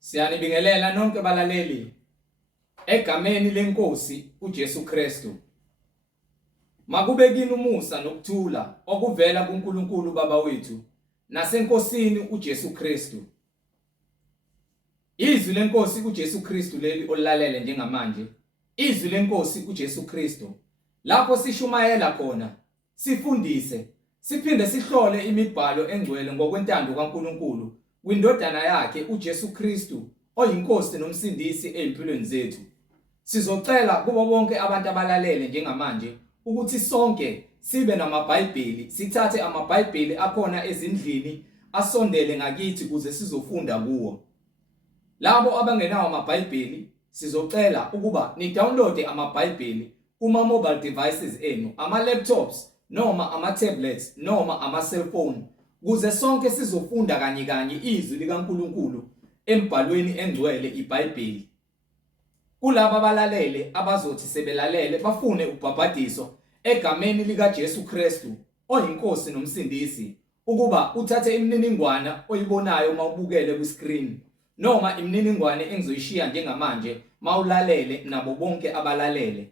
Siyanibingelela nonke balaleli egameni leNkosi uJesu Kristu. Makube kini umusa nokuthula okuvela kuNkulunkulu Baba wethu naseNkosini uJesu Kristu. Izwi leNkosi uJesu Kristu leli olilalele njengamanje. Izwi leNkosi uJesu Kristu. Lapho sishumayela khona, sifundise, siphinde sihlole imibhalo engcwele ngokwentando kaNkulunkulu kwindodana yakhe uJesu Kristu oyinkosi nomsindisi empilweni zethu. Sizocela kubo bonke abantu abalalele njengamanje ukuthi sonke sibe namaBhayibheli, sithathe amaBhayibheli akhona ezindlini asondele ngakithi kuze sizofunda kuwo. Labo abangenawo amaBhayibheli sizocela ukuba ni-download amaBhayibheli kuma mobile devices enu, ama laptops noma ama tablets noma ama cellphone, kuze sonke sizofunda kanye izwi likaNkulunkulu embhalweni engcwele iBhayibheli. Kulabo abalalele abazothi sebelalele bafune ubhabhadiso egameni likaJesu Kristu oyinkosi nomsindisi, ukuba uthathe imininingwana oyibonayo mawubukele ku screen noma imininingwane engizoyishiya njengamanje mawulalele nabo bonke abalalele.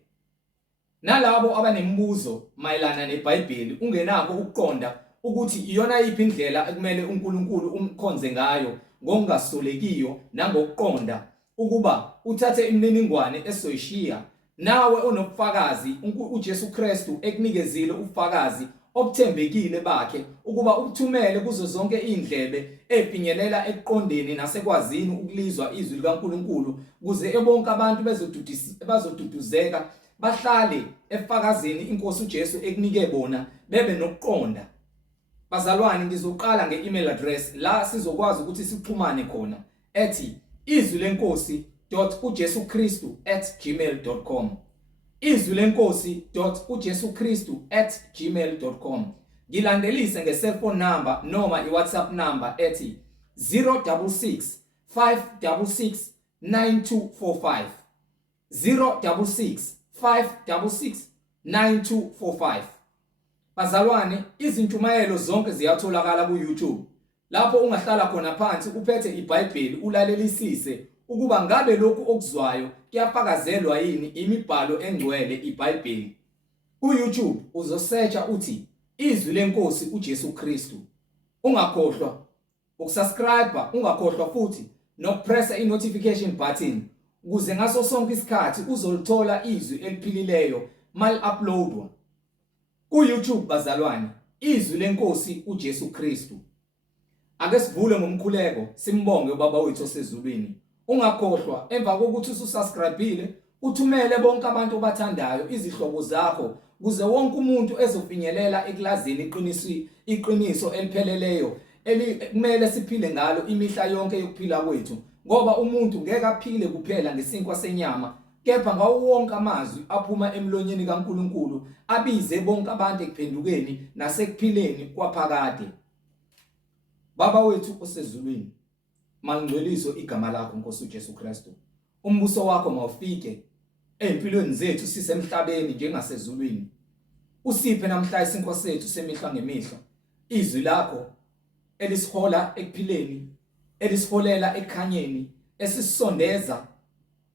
Nalabo abanemibuzo mayelana neBhayibheli ungenako ukuqonda ukuthi iyona iphi indlela ekumele uNkulunkulu umkhonze ngayo ngokungasolekiyo nangokuqonda, ukuba uthathe imininingwane esoyishiya nawe onobufakazi uJesu Kristu ekunikezile ubufakazi obuthembekile bakhe ukuba ukuthumele kuzo zonke indlebe efinyelela ekuqondeni nasekwazini ukulizwa izwi likaNkulunkulu, kuze bonke abantu bezoduduzeka bahlale efakazini inkosi uJesu ekunike bona bebe nokuqonda. Bazalwane, ngizoqala nge-email address la sizokwazi ukuthi sixhumane khona ethi izwilenkosi.ujesukristu@gmail.com, izwilenkosi.ujesukristu@gmail.com. Ngilandelise nge-cellphone number noma i-WhatsApp number ethi 066 566 9245, 066 566 9245. Bazalwane, izintshumayelo zonke ziyatholakala ku YouTube, lapho ungahlala khona phansi uphethe iBhayibheli ulalelisise ukuba ngabe lokhu okuzwayo kuyafakazelwa yini imibhalo engcwele iBhayibheli. Ku YouTube uzosearcha uthi izwi lenkosi uJesu Kristu. Ungakhohlwa ukusubscribe, ungakhohlwa futhi nokupressa i-notification button ukuze ngaso sonke isikhathi uzolithola izwi eliphilileyo mal-uploadwa. Ku YouTube bazalwane, izwi lenkosi uJesu Kristu. Ake sivule ngomkhuleko simbonge ubaba wethu osezulwini. Ungakhohlwa emva kokuthi ususubscribeile uthumele bonke abantu obathandayo izihlobo zakho kuze wonke umuntu ezofinyelela ekulazini iqiniso elipheleleyo elikumele siphile ngalo imihla yonke yokuphila kwethu, ngoba umuntu ngeke aphile kuphela ngesinkwa senyama, kepha ngawo wonke amazwi aphuma emlonyeni kaNkulunkulu abize bonke abantu ekuphendukeni nasekuphileni kwaphakade. Baba wethu osezulwini, mangcweliso igama lakho Nkosi uJesu Kristu. Umbuso wakho mawufike empilweni zethu sisemhlabeni njengasezulwini. Usiphe namhla isinkwa sethu semihla ngemihla, izwi lakho elisihola ekuphileni, elisiholela ekhanyeni, esisondeza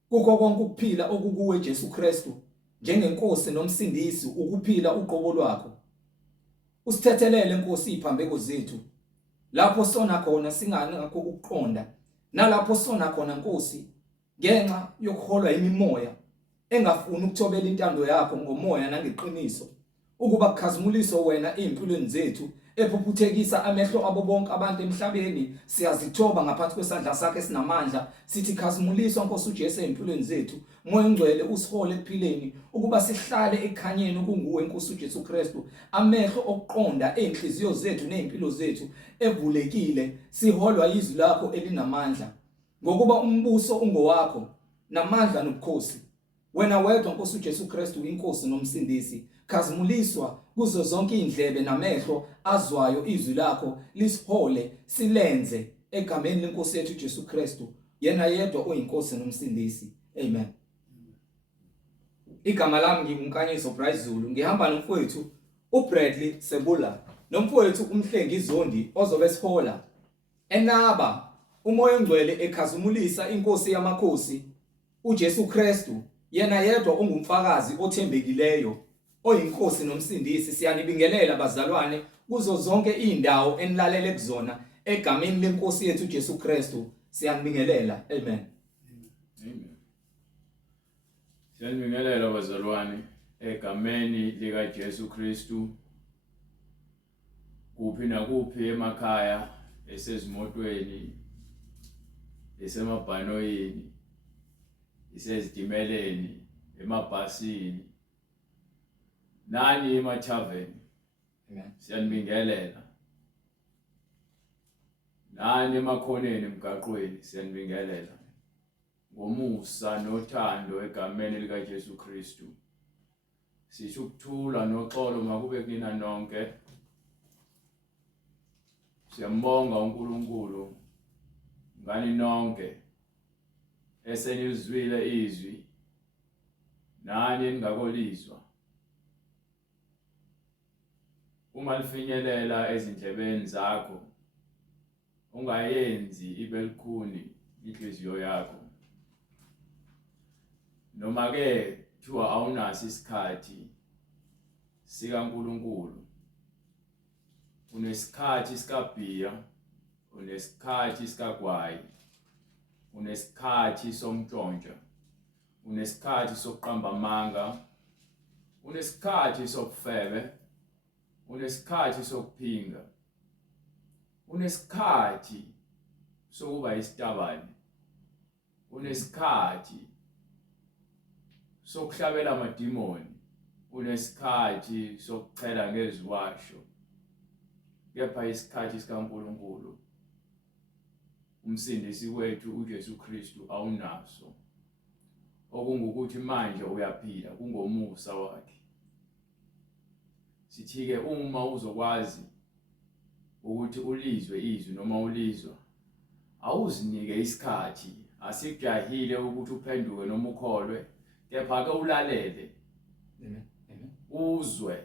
kukho konke ukuphila okukuwe Jesu Kristu njengenkosi nomsindisi, ukuphila uqobo lwakho. Usithethelele Nkosi iphambeko zethu lapho sona khona singanakho ukuqonda, nalapho sona khona Nkosi ngenxa yokuholwa imimoya engafuni ukuthobela intando yakho ngomoya nangeqiniso, ukuba kukhazimulise wena empilweni zethu ephuphuthekisa amehlo abo bonke abantu emhlabeni. Siyazithoba ngaphansi kwesandla sakhe sinamandla, sithi khazimuliswa Nkosi uJesu empilweni zethu, moya ngcwele usihole ekuphileni ukuba sihlale ekhanyeni kunguwe Nkosi uJesu Kristu, amehlo okuqonda enhliziyo zethu nezimpilo zethu evulekile, siholwa izwi lakho elinamandla, ngokuba umbuso ungowakho namandla nobukhosi. Wena wedwa Nkosi uJesu Kristu inkosi nomsindisi, khazimuliswa kuzo zonke indlebe namehlo azwayo izwi lakho, lisihole silenze egameni lenkosi yethu Jesu Kristu, yena yedwa oyinkosi nomsindisi. Amen. Igama lami ngiyiNkulunkulu Bright Zulu, ngihamba nomfowethu uBradley Sebula nomfowethu uMhlengi Zondi ozobe sihola enaba umoya ongcwele ekhazimulisa inkosi yamakhosi uJesu Kristu, yena yedwa ongumfakazi othembekileyo, oyinkosi nomsindisi. Siyanibingelela bazalwane kuzo zonke indawo enilalele kuzona egameni lenkosi yethu Jesu Kristu. Siyanibingelela. Amen. Amen. Siyanibingelela bazalwane egameni lika Jesu Kristu. Kuphi nakuphi emakhaya, esezimotweni, esemabhanoyini, esezitimeleni, emabhasini, nani emathaveni. Amen. Siyanibingelela. Nani emakhoneni emgaqweni, siyanibingelela. Ngomusa nothando egameni lika Jesu Kristu. Sisho ukuthula noxolo makube kunina nonke. Siyambonga uNkulunkulu ngani nonke esenizwile izwi nani ningakolizwa. Uma lifinyelela ezindlebeni zakho, ungayenzi ibe likhuni inhliziyo yakho. Noma ke kuthiwa awunaso isikhathi sikaNkulunkulu, unesikhathi sikabhiya, unesikhathi sikagwayi, unesikhathi somntshontsha, unesikhathi sokuqamba amanga, unesikhathi sobufebe, unesikhathi sokuphinga, unesikhathi sokuba isitabane, unesikhathi sokuhlabela amadimoni, unesikhathi sokuchela ngeziwasho. Kepha isikhathi sikaNkulunkulu umsindisi wethu uJesu Kristu awunaso, okungukuthi manje uyaphila kungomusa wakhe. Sithi-ke uma uzokwazi ukuthi ulizwe izwi noma ulizwa, awuzinike isikhathi, asikujahile ukuthi uphenduke noma ukholwe, kepha ke ulalele. Amen. Amen. Uzwe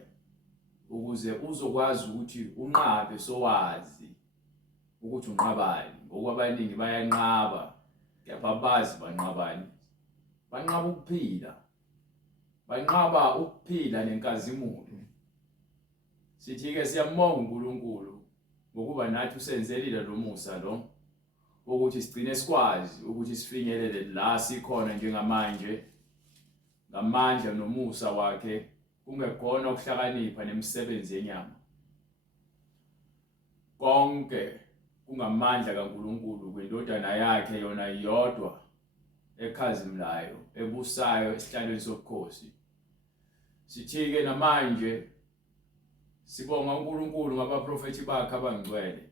ukuze uzokwazi ukuthi unqabe sowazi ukuthi unqabani. Ngoba abaningi bayanqaba kepha bazi banqabani. Banqaba ukuphila. Banqaba ukuphila nenkazimulo. Sithi-ke siyambonga uNkulunkulu ngokuba nathi usenzelile lo musa lo ukuthi sigcine sikwazi ukuthi sifinyelele la sikhona njengamanje ngamandla nomusa wakhe, kungekona ukuhlakanipha nemisebenzi yenyama. Konke kungamandla kaNkulunkulu kwindodana yakhe yona yodwa ekhazimulayo ebusayo esihlalweni sobukhosi. Sithi-ke namanje sibonga uNkulunkulu ngabaprofethi bakhe abangcwele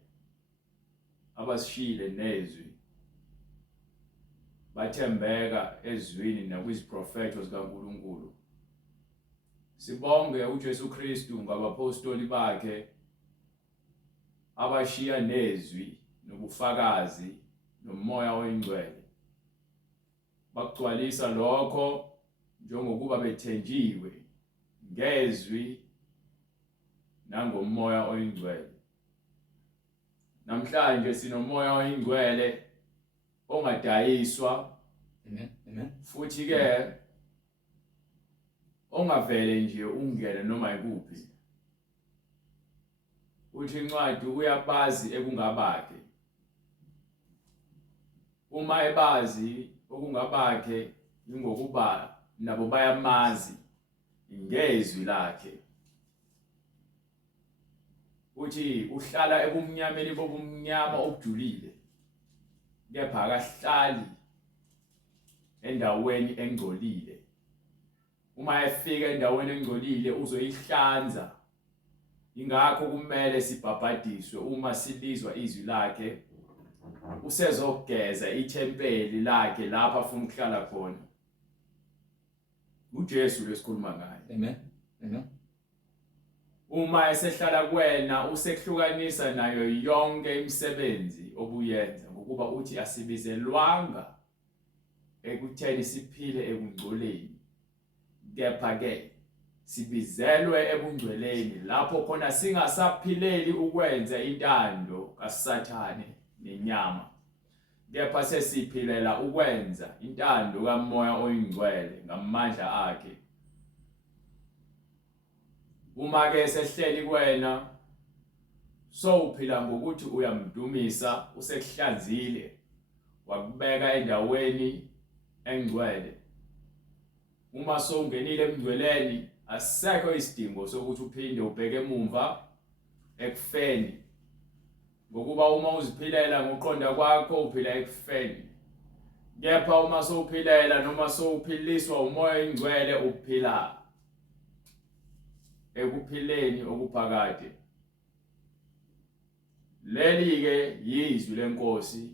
abasishile nezwi, bathembeka ezwini nakwiziprofeto zikaNkulunkulu. Sibonge uJesu Kristu ngabapostoli bakhe abashiya nezwi nobufakazi nomoya oyingcwele, bakugcwalisa lokho njengokuba bethenjiwe ngezwi nangomoya oyingcwele. Namhlanje sinomoya oyingcwele ongadayiswa. Amen. Amen. Futhi ke ongavele nje ungene noma ikuphi. Uthi incwadi uyabazi ekungabakhe. Uma ebazi okungabakhe ingokuba nabo bayamazi ngezwi lakhe. Uthi uhlala ebumnyameni bobumnyama obujulile, kepha akahlali endaweni engcolile. Uma efika endaweni engcolile uzoyihlanza. Ingakho kumele sibhabhadiswe uma silizwa izwi lakhe, usezogeza ithempeli lakhe lapha afuna ukuhlala khona. uJesu lesikhuluma ngaye. Amen. Amen. Uma esehlala kuwena usekuhlukanisa nayo yonke imisebenzi obuyenza, ngokuba uthi asibizelwanga ekutheni siphile ekungcoleni, kepha ke sibizelwe ebungcweleni lapho khona singasaphileli ukwenza intando kaSathane nenyama, kepha sesiphilela ukwenza intando kaMoya oyingcwele ngamandla akhe. Uma ke sehleli kuwena uphila ngokuthi uyamdumisa, usekuhlanzile, wakubeka endaweni engcwele. Uma ungenile emngcweleni, asisekho isidingo sokuthi uphinde ubheke emuva ekufeni, ngokuba uma uziphilela ngoqonda kwakho uphila ekufeni. Kepha uma uphilela noma uphiliswa uMoya oyingcwele uphila ekuphileni okuphakade. Leli ke yizwi lenkosi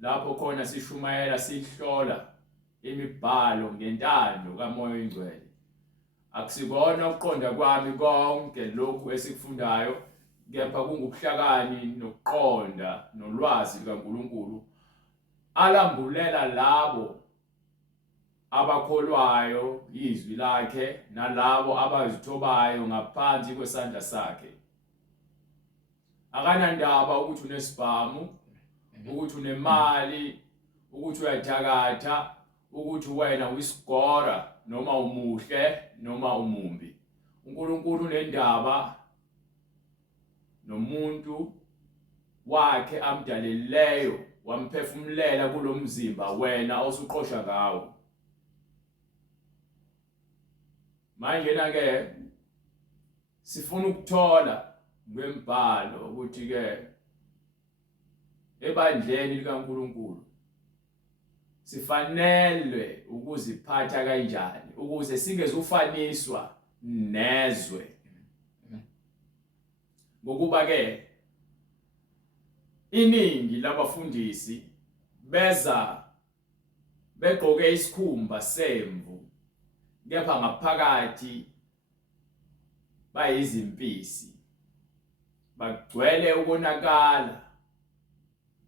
lapho khona sishumayela sihlola imibhalo ngentando kaMoya oyingcwele. Akusikona ukuqonda kwami konke lokhu esikufundayo, kepha kungubuhlakani nokuqonda nolwazi likaNkulunkulu alambulela labo abakholwayo izwi lakhe nalabo abazithobayo ngaphansi kwesandla sakhe. Akanandaba ukuthi unesibhamu, ukuthi unemali, ukuthi uyathakatha, ukuthi wena uyisigora noma umuhle noma umumbi. uNkulunkulu unendaba nomuntu wakhe amdaleleyo, wamphefumulela kulomzimba wena osuqosha ngawo. Manje ke sifuna ukuthola ngembhalo ukuthi ke ebandleni likaNkulunkulu sifanelwe ukuziphatha kanjani ukuze singezufaniswa nezwe. Ngokuba ke iningi labafundisi beza begqoke isikhumba semvu, kepha ngaphakathi bayizimpisi, bagcwele ukonakala,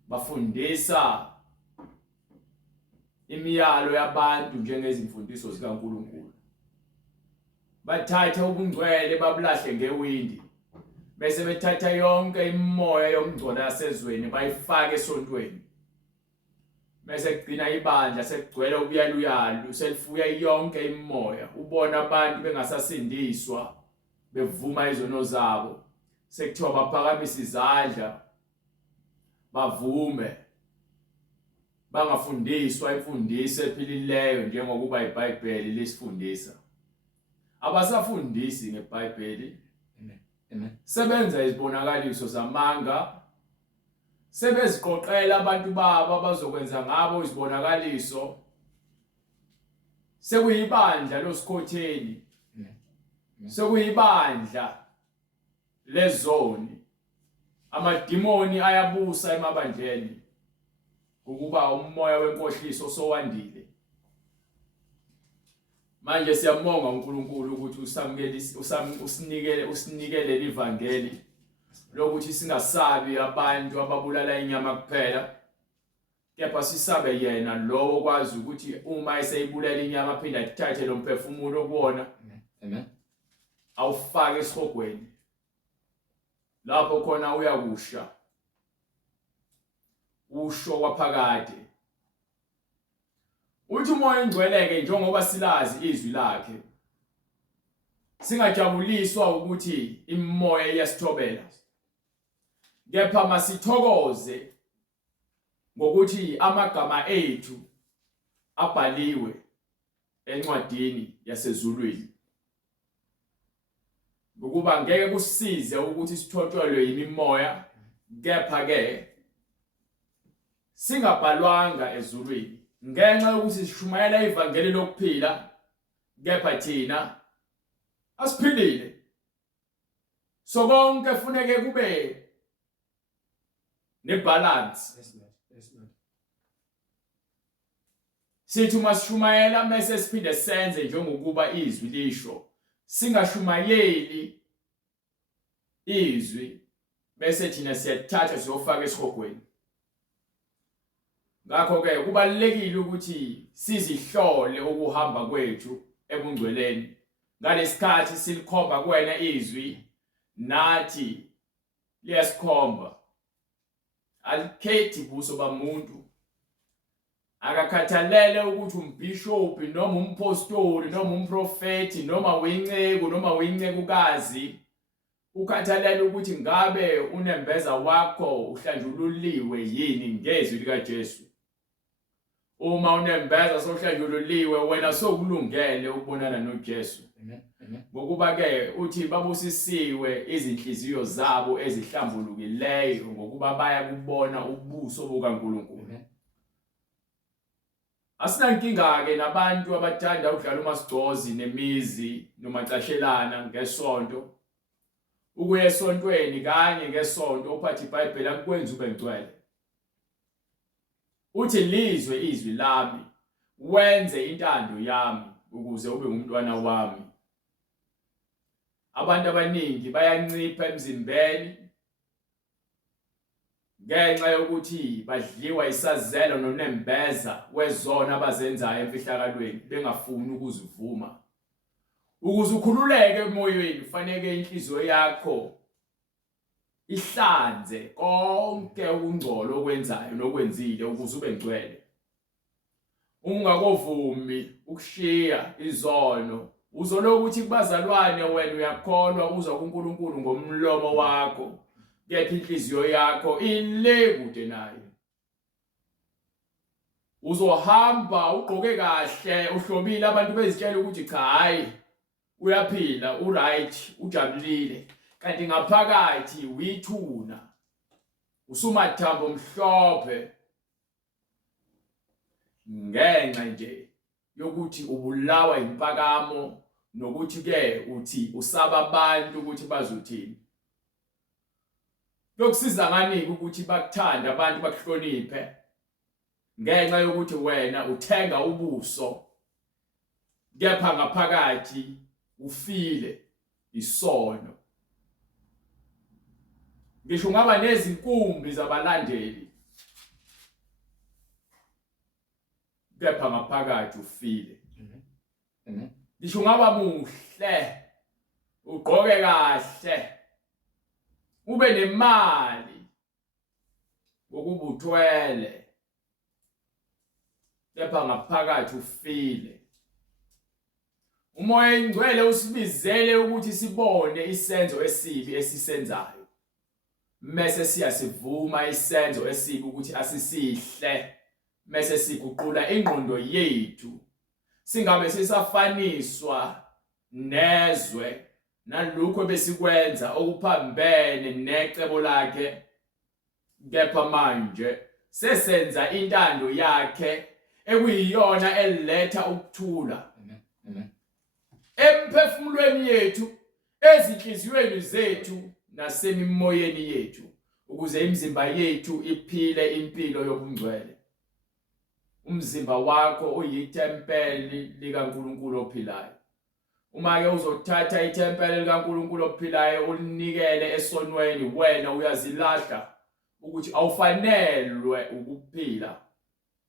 bafundisa imiyalo yabantu njengezimfundiso zikaNkulunkulu. Bathatha ubungcwele babulahle ngewindi, bese bethatha yonke imimoya yokungcola yasezweni bayifaka esontweni. Bese kugcina ibandla sekugcwele ubuyaluyalu, selifuya yonke imimoya. Ubona abantu bengasasindiswa, bevuma izono zabo, sekuthiwa baphakamisa izandla bavume, bangafundiswa imfundiso ephilileyo njengokuba iBhayibheli lisifundisa. Abasafundisi ngeBhayibheli, sebenza izibonakaliso zamanga, sebeziqoqela abantu babo abazokwenza ngabo izibonakaliso. Sekuyibandla losikhotheni, sekuyibandla lezoni. Amadimoni ayabusa emabandleni ukuba umoya wenkohliso sowandile. Manje siyabonga uNkulunkulu ukuthi usinikele livangeli lokuthi singasabi abantu ababulala inyama kuphela, kepha sisabe yena lowo kwazi ukuthi uma eseyibulala inyama aphinda athathe lo mphefumulo kuwona, amen, awufake esihogweni lapho khona uyakusha usho waphakade. Uthi uMoya oyingcwele njengoba silazi izwi lakhe, singajabuliswa ukuthi imimoya iyasithobela, kepha masithokoze ngokuthi amagama ethu abhaliwe encwadini yasezulwini, ukuba ngeke kusisize ukuthi sithotshelwe yimimoya, kepha ke singabhalwanga ezulwini ngenxa yokuthi sishumayela ivangeli lokuphila, kepha thina asiphilile. So konke kufuneke kube nebalance. Sithi uma sishumayela mase siphinde senze njengokuba izwi lisho, singashumayeli izwi bese thina siyathatha siyofaka esihogweni. Ngakho ke kubalekile ukuthi sizihlole ukuhamba kwethu ebungcweleni. Ngalesikhathi silikhomba kuwena izwi, nathi liyasikhomba. Alikhethi buso bamuntu, akakhathalele ukuthi umbishophi noma umpostoli noma umprofeti noma uyinceku noma uyincekukazi. Ukhathalele ukuthi ngabe unembeza wakho uhlanjululiwe yini ngezwi likaJesu. Uma unembeza sohlanjululiwe wena sokulungele ukubonana noJesu. Ngokuba ke uthi babusisiwe izinhliziyo zabo ezihlambulukileyo ngokuba baya kubona ubuso bukaNkulunkulu. Asinankinga ke nabantu abathanda ukudlala umasigcozi nemizi nomacashelana ngesonto. Ukuya esontweni kanye ngesonto uphathe iBhayibheli akwenza ube ngcwele. Uthi lizwe izwi lami wenze intando yami ukuze ube ngumntwana wami. Abantu abaningi bayancipha emzimbeni ngenxa yokuthi badliwa isazelo nonembeza wezona abazenzayo emfihlakalweni bengafuni ukuzivuma. Ukuze ukhululeke emoyeni kufanele inhliziyo yakho ihlanze konke ukungcolo okwenzayo nokwenzile ukuze ube ngcwele. Ungakovumi ukushiya izono uzoloku ukuthi kubazalwane wena uyakholwa uzwa kuNkulunkulu ngomlomo wakho kepha inhliziyo yakho ile kude naye. Uzohamba ugqoke kahle uhlobile abantu bezitshela ukuthi cha hayi uyaphila uright ujabulile kanti ngaphakathi uyithuna usumathambo mhlophe ngenxa nje yokuthi ubulawa impakamo nokuthi ke uthi usaba abantu ukuthi bazothini. Yokusiza ngani ukuthi bakuthanda abantu bakuhloniphe ngenxa yokuthi wena uthenga ubuso kepha ngaphakathi ufile isono. Ngisho ngaba nezinkumbi zabalandeli kepha ngaphakathi ufile. Ngisho ngaba muhle ugqoke kahle ube nemali ngokubuthwele kepha ngaphakathi ufile. Umoya ingcwele usibizele ukuthi sibone isenzo esibi esisenzayo. Mase siyasivuma isenzo esibi ukuthi asisihle. Mase siguqula ingqondo yethu. Singabe sisafaniswa nezwe nalokho besikwenza okuphambene necebo lakhe. Kepha manje sesenza intando yakhe ekuyiyona eletha ukuthula. Emphefumulweni yethu, ezinhliziyweni zethu nasemimoyeni yethu ukuze imizimba yethu iphile impilo yobungcwele. Umzimba wakho uyitempeli likaNkulunkulu ophilayo. Uma ke uzothatha itempeli likaNkulunkulu ophilayo ulinikele esonweni wena uyazilahla ukuthi awufanelwe ukuphila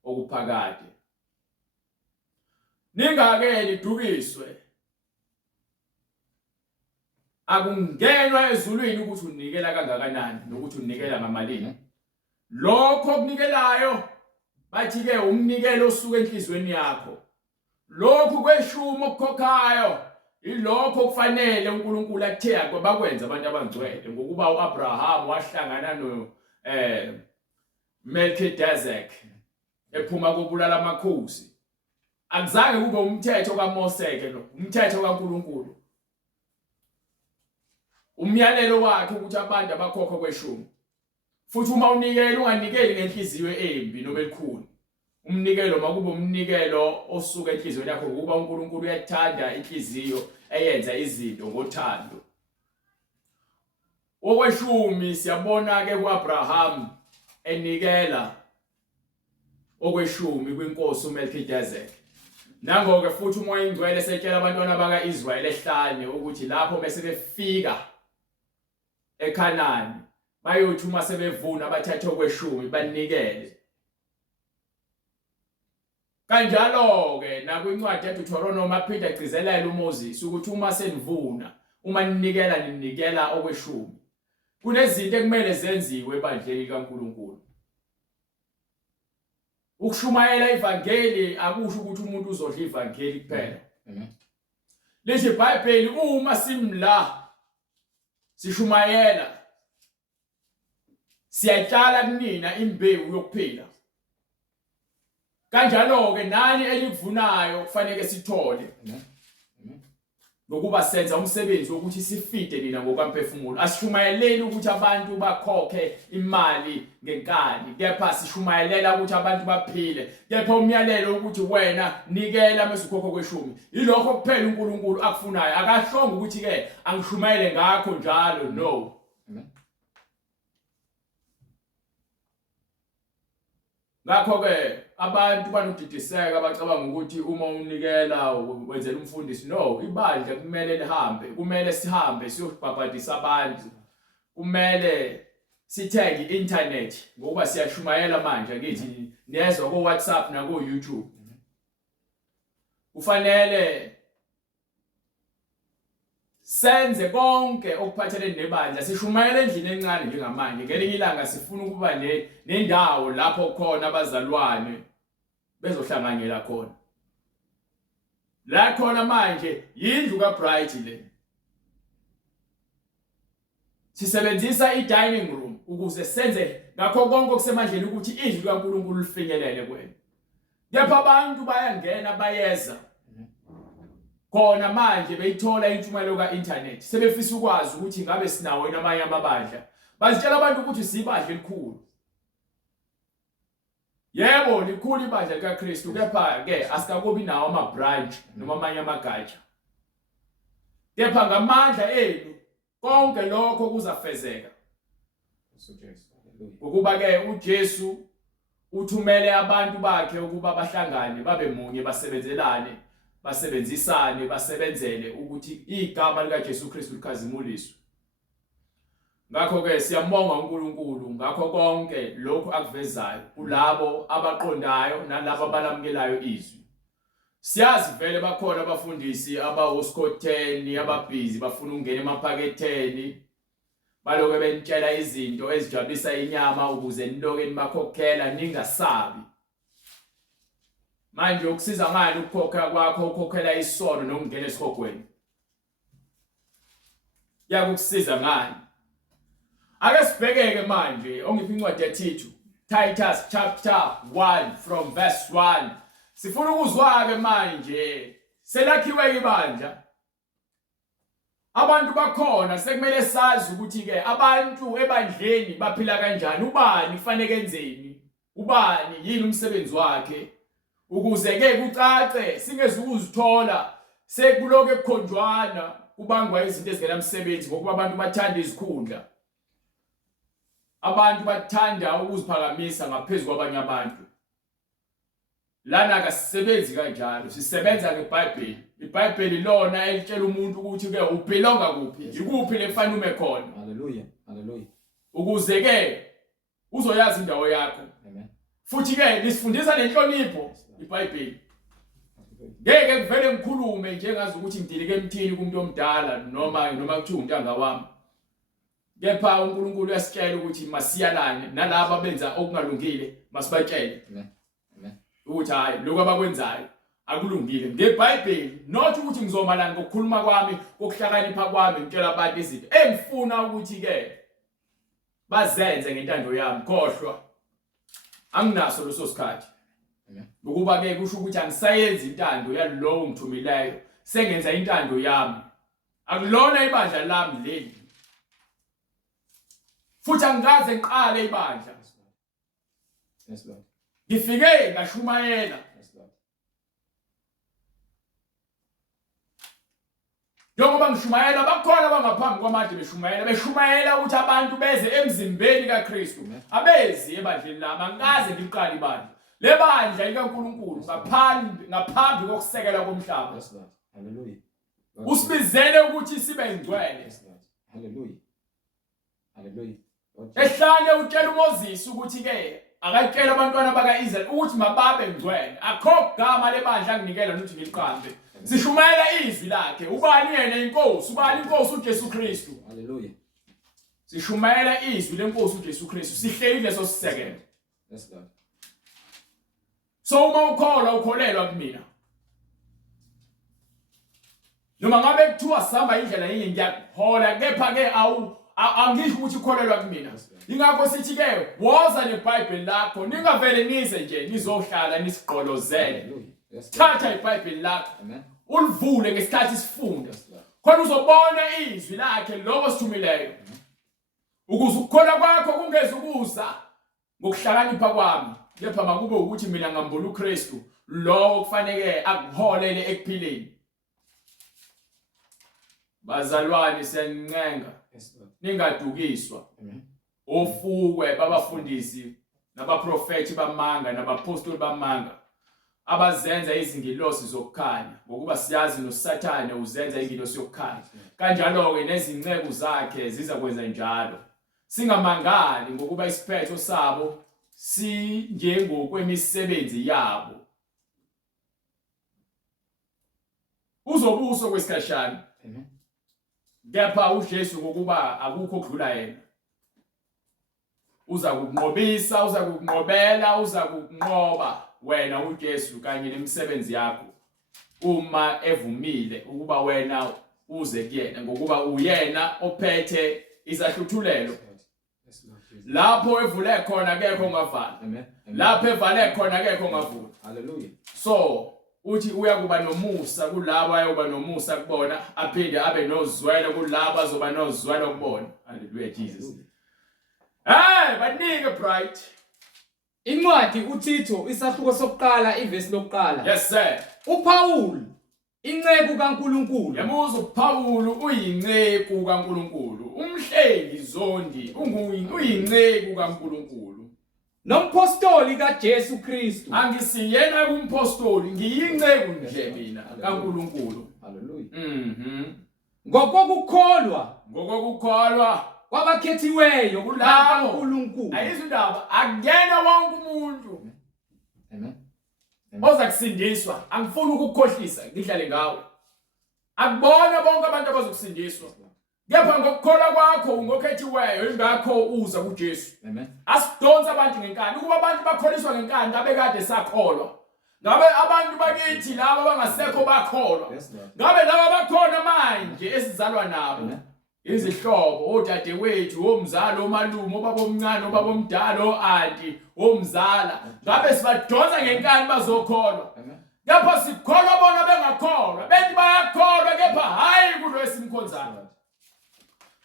okuphakade. Ningake lidukiswe akungenwa ezulwini ukuthi unikela kangakanani nokuthi unikela ngamalini. Lokho okunikelayo bathi ke umnikelo osuka enhlizweni yakho. Lokhu kweshumo okukhokhayo ilokho kufanele uNkulunkulu athe bakwenza abantu abangcwele ngokuba uAbraham wahlangana no Melchizedek ephuma kubulala amakhosi. Akuzange kube umthetho kaMose ke lo, umthetho kaNkulunkulu. Umyalelo wakhe ukuthi abantu abakhokha kweshumi. Futhi uma unikela unganikeli ngenhliziyo embi noma elikhulu. Umnikelo makube umnikelo osuka enhliziyweni yakho ngoba uNkulunkulu uyathanda inhliziyo eyenza izinto ngothando. Okweshumi siyabona ke kuAbraham enikela okweshumi kwinkosi uMelchizedek. Nangoke futhi umoya ingcwele setshela abantwana bakaIsrayeli ehlane ukuthi lapho bese befika eKhanani bayothi uma sebevuna bathathe okweshumi banikele. Kanjalo ke nakwincwadi yaDuteronomy aphinda agcizelela uMoses ukuthi uma senivuna uma ninikela okweshumi kunezinto ekumele zenziwe ebandleni likaNkulunkulu. Ukushumayela ivangeli akusho ukuthi umuntu uzodla ivangeli kuphela. Amen. Lithi iBhayibheli uma simla sishumayela siyatshala kunina imbewu yokuphila. Kanjalo ke nani elikuvunayo kufanele sithole. Amen. Ngokuba senza umsebenzi wokuthi sifide nina ngokwamphefumulo. Asishumayeleli ukuthi abantu bakhokhe imali ngenkani, kepha sishumayelela ukuthi abantu baphile. Kepha umyalelo ukuthi wena nikela mesukhokho kweshumi. Yilokho kuphela uNkulunkulu akufunayo. Akashonga ukuthi ke angishumayele ngakho njalo, no. Amen. Ngakho ke abantu banodidiseka bacabanga ukuthi uma unikela wenzela umfundisi, no, ibandla kumele lihambe, kumele sihambe siyobhabhadisa abantu, kumele sithenge internet ngoba siyashumayela manje ngithi niyezwa ko WhatsApp na ko YouTube. Kufanele senze konke okuphathelene nebandla, sishumayela endlini encane njengamanje. Ngelinye ilanga sifuna ukuba nendawo lapho khona abazalwane bezohlanganyela khona. La khona manje yindlu kaBright le. Sisebenzisa i-dining room ukuze senze ngakho konke okusemandleni ukuthi izwi likaNkulunkulu lifinyelele kwena. Kepha abantu bayangena bayeza khona manje beyithola intshumayelo ka-internet, sebefisa ukwazi ukuthi ngabe sinawo namanye amabandla. Bazitshela abantu ukuthi sibandla elikhulu. Yebo, likhulu ibandla likaKristu, kepha ke asikakubi nawo ama-branch noma amanye amagatsha. Kepha ngamandla enu konke lokho kuzafezeka. Ukuba ke uJesu uthumele abantu bakhe ukuba bahlangane babe munye, basebenzelane, basebenzisane, basebenzele ukuthi igama likaJesu Kristu likhazimuliswe. Ngakho ke siyambonga uNkulunkulu ngakho konke lokho akuvezayo kulabo abaqondayo nalabo abalamukelayo izwi. Siyazi vele bakhona abafundisi abawoskhotheni ababhizi bafuna ukungena emaphaketheni, baloke benitshela izinto ezijabulisa inyama ukuze niloke nimakhokhela ningasabi. Manje ukusiza ngani ukukhokha kwakho ukhokhela isono nokungena esikhogweni? Yakusiza ngani? Ake sibhekeke manje ongiphi incwadi yaThithu, Titus chapter 1 from verse 1. Sifuna ukuzwa-ke manje selakhiwe ibandla. Abantu bakhona sekumele sazi ukuthi ke abantu ebandleni baphila kanjani, ubani kufanele kenzeni, ubani yini umsebenzi wakhe, ukuze ke kucace singeze ukuzithola sekuloke kukhonjwana kubangwa izinto ezingenamsebenzi ngokuba abantu bathanda izikhundla. Abantu bathanda ukuziphakamisa ngaphezulu kwabanye abantu. Lana akasisebenzi kanjalo, sisebenza ngeBhayibheli. iBhayibheli lona elitshela umuntu ukuthi ke ubelonga kuphi, ikuphi lefanele ume khona. Hallelujah. Hallelujah. Ukuze ke uzoyazi indawo yakho. Amen. Futhi ke lisifundisa nenhlonipho iBhayibheli. Ngeke kuvele ngikhulume njengazi ukuthi ngidilike emthini kumuntu omdala noma kuthiwa untanga wami. Kepha uNkulunkulu uyasitshela ukuthi masiyalane nalabo abenza okungalungile, masibatshele. Amen. Amen. Ukuthi hayi lokho abakwenzayo akulungile. NgeBhayibheli not ukuthi ngizomalana ngokukhuluma kwami, kokuhlakanipha kwami ngitshela abantu izinto engifuna ukuthi ke bazenze ngentando yami, khohlwa anginaso leso sikhathi. Amen. Ukuba ke kusho ukuthi angisayenzi intando yalowo ngithumileyo, sengenza intando yami. Akulona ibandla lami leli. Futhi angikaze ngiqale ibandla. Yes Lord. Ngifike ngashumayela. Yes Lord. Njengoba ngishumayela bakhona abangaphambi kwamanje beshumayela ukuthi abantu beze emzimbeni kaKristu. Abezi ebandleni lami, angikaze ngiqale ibandla. Le bandla likaNkulunkulu ngaphambi kokusekela komhlaba. Yes Lord. Hallelujah. Usibizele ukuthi sibe ngcwele. Yes Lord. Hallelujah. Hallelujah. Ehlane utshela uMoses ukuthi ke akatshela abantwana bakaIsrael ukuthi mababe ngcwele. Akho gama lebandla anginikela ukuthi ngiliqambe. Sishumayela izwi lakhe. Ubani yena inkosi? Ubani inkosi uJesu Kristu? Hallelujah. Sishumayela izwi lenkosi uJesu Kristu. Sihleli leso sisekelo. Yes Lord. So uma ukholwa ukholelwa kumina. Noma ngabe kuthiwa sihamba indlela yini ngiyakuhola kepha ke angisho ukuthi ukholelwa kumina. Ingakho sithi ke woza neBhayibheli lakho ningavele nize nje nizohlala nisiqolozele. Thatha iBhayibheli lakho. Ulivule ngesikhathi sifunda. Khona uzobona izwi lakhe lokho sithumileyo. Ukuze ukukholwa kwakho kungeze ukuza ngokuhlakanipha kwami. Kepha makube ukuthi mina ngambona uKristu lo kufanele akuholele ekuphileni. Bazalwane siyancenga ningadukiswa. Ofukwe babafundisi nabaprofeti bamanga nabapostoli bamanga abazenza izingilosi zokukhanya ngokuba siyazi noSathane uzenza ingilosi yokukhanya. Kanjalo ke nezinceku zakhe zizakwenza njalo. Singamangali ngokuba isiphetho sabo sinjengokwemisebenzi yabo. Uzobuso kwesikhashana. Kepha uJesu ngokuba akukho okudlula yena. Uza kukunqobisa, uza kukunqobela, uza kukunqoba wena uJesu kanye nemisebenzi yakho. Uma evumile ukuba wena uze kuyena ngokuba uyena ophethe izahluthulelo. Lapho evule khona akekho ongavala. Lapho evale khona akekho ongavula. Hallelujah. So uthi uyakuba nomusa kulabo ayoba nomusa kubona aphinde abe nozwelo kulabo azoba nozwelo kubona. Hallelujah Jesus. Hey baningi bright. Incwadi uThito isahluko sokuqala ivesi lokuqala. Yes sir. uPaul inceku kaNkulunkulu. Yamuza uPaul uyinceku kaNkulunkulu. Umhlengi zondi uyinceku kaNkulunkulu. Nompostoli kaJesu Kristu. Angisiyena kumpostoli ngiyinceku nje mina kaNkulunkulu. Hallelujah. Ngokokukholwa kwabakhethiweyo kaNkulunkulu. Ayizindaba akuyena wonke umuntu. Amen. Oza kusindiswa angifuni ukukukhohlisa ngihlale ngawe. Akubona bonke abantu abazokusindiswa. Kepha ngokukholwa kwakho ungokhethiweyo ingakho uza kuJesu. Amen. Asidonsa abantu ngenkani ukuba abantu bakholiswa ngenkani ngabe kade sakholwa. Ngabe abantu bakithi laba bangasekho bakholwa. Ngabe laba bakhona manje esizalwa nabo. Izihlobo odadewethu omzalo omalume obabomncane obabomdala oanti omzala ngabe sibadonsa ngenkani bazokholwa. Kepha sikholwa bona bengakholwa bethi bayakholwa kepha hayi kulo esimkhonzayo.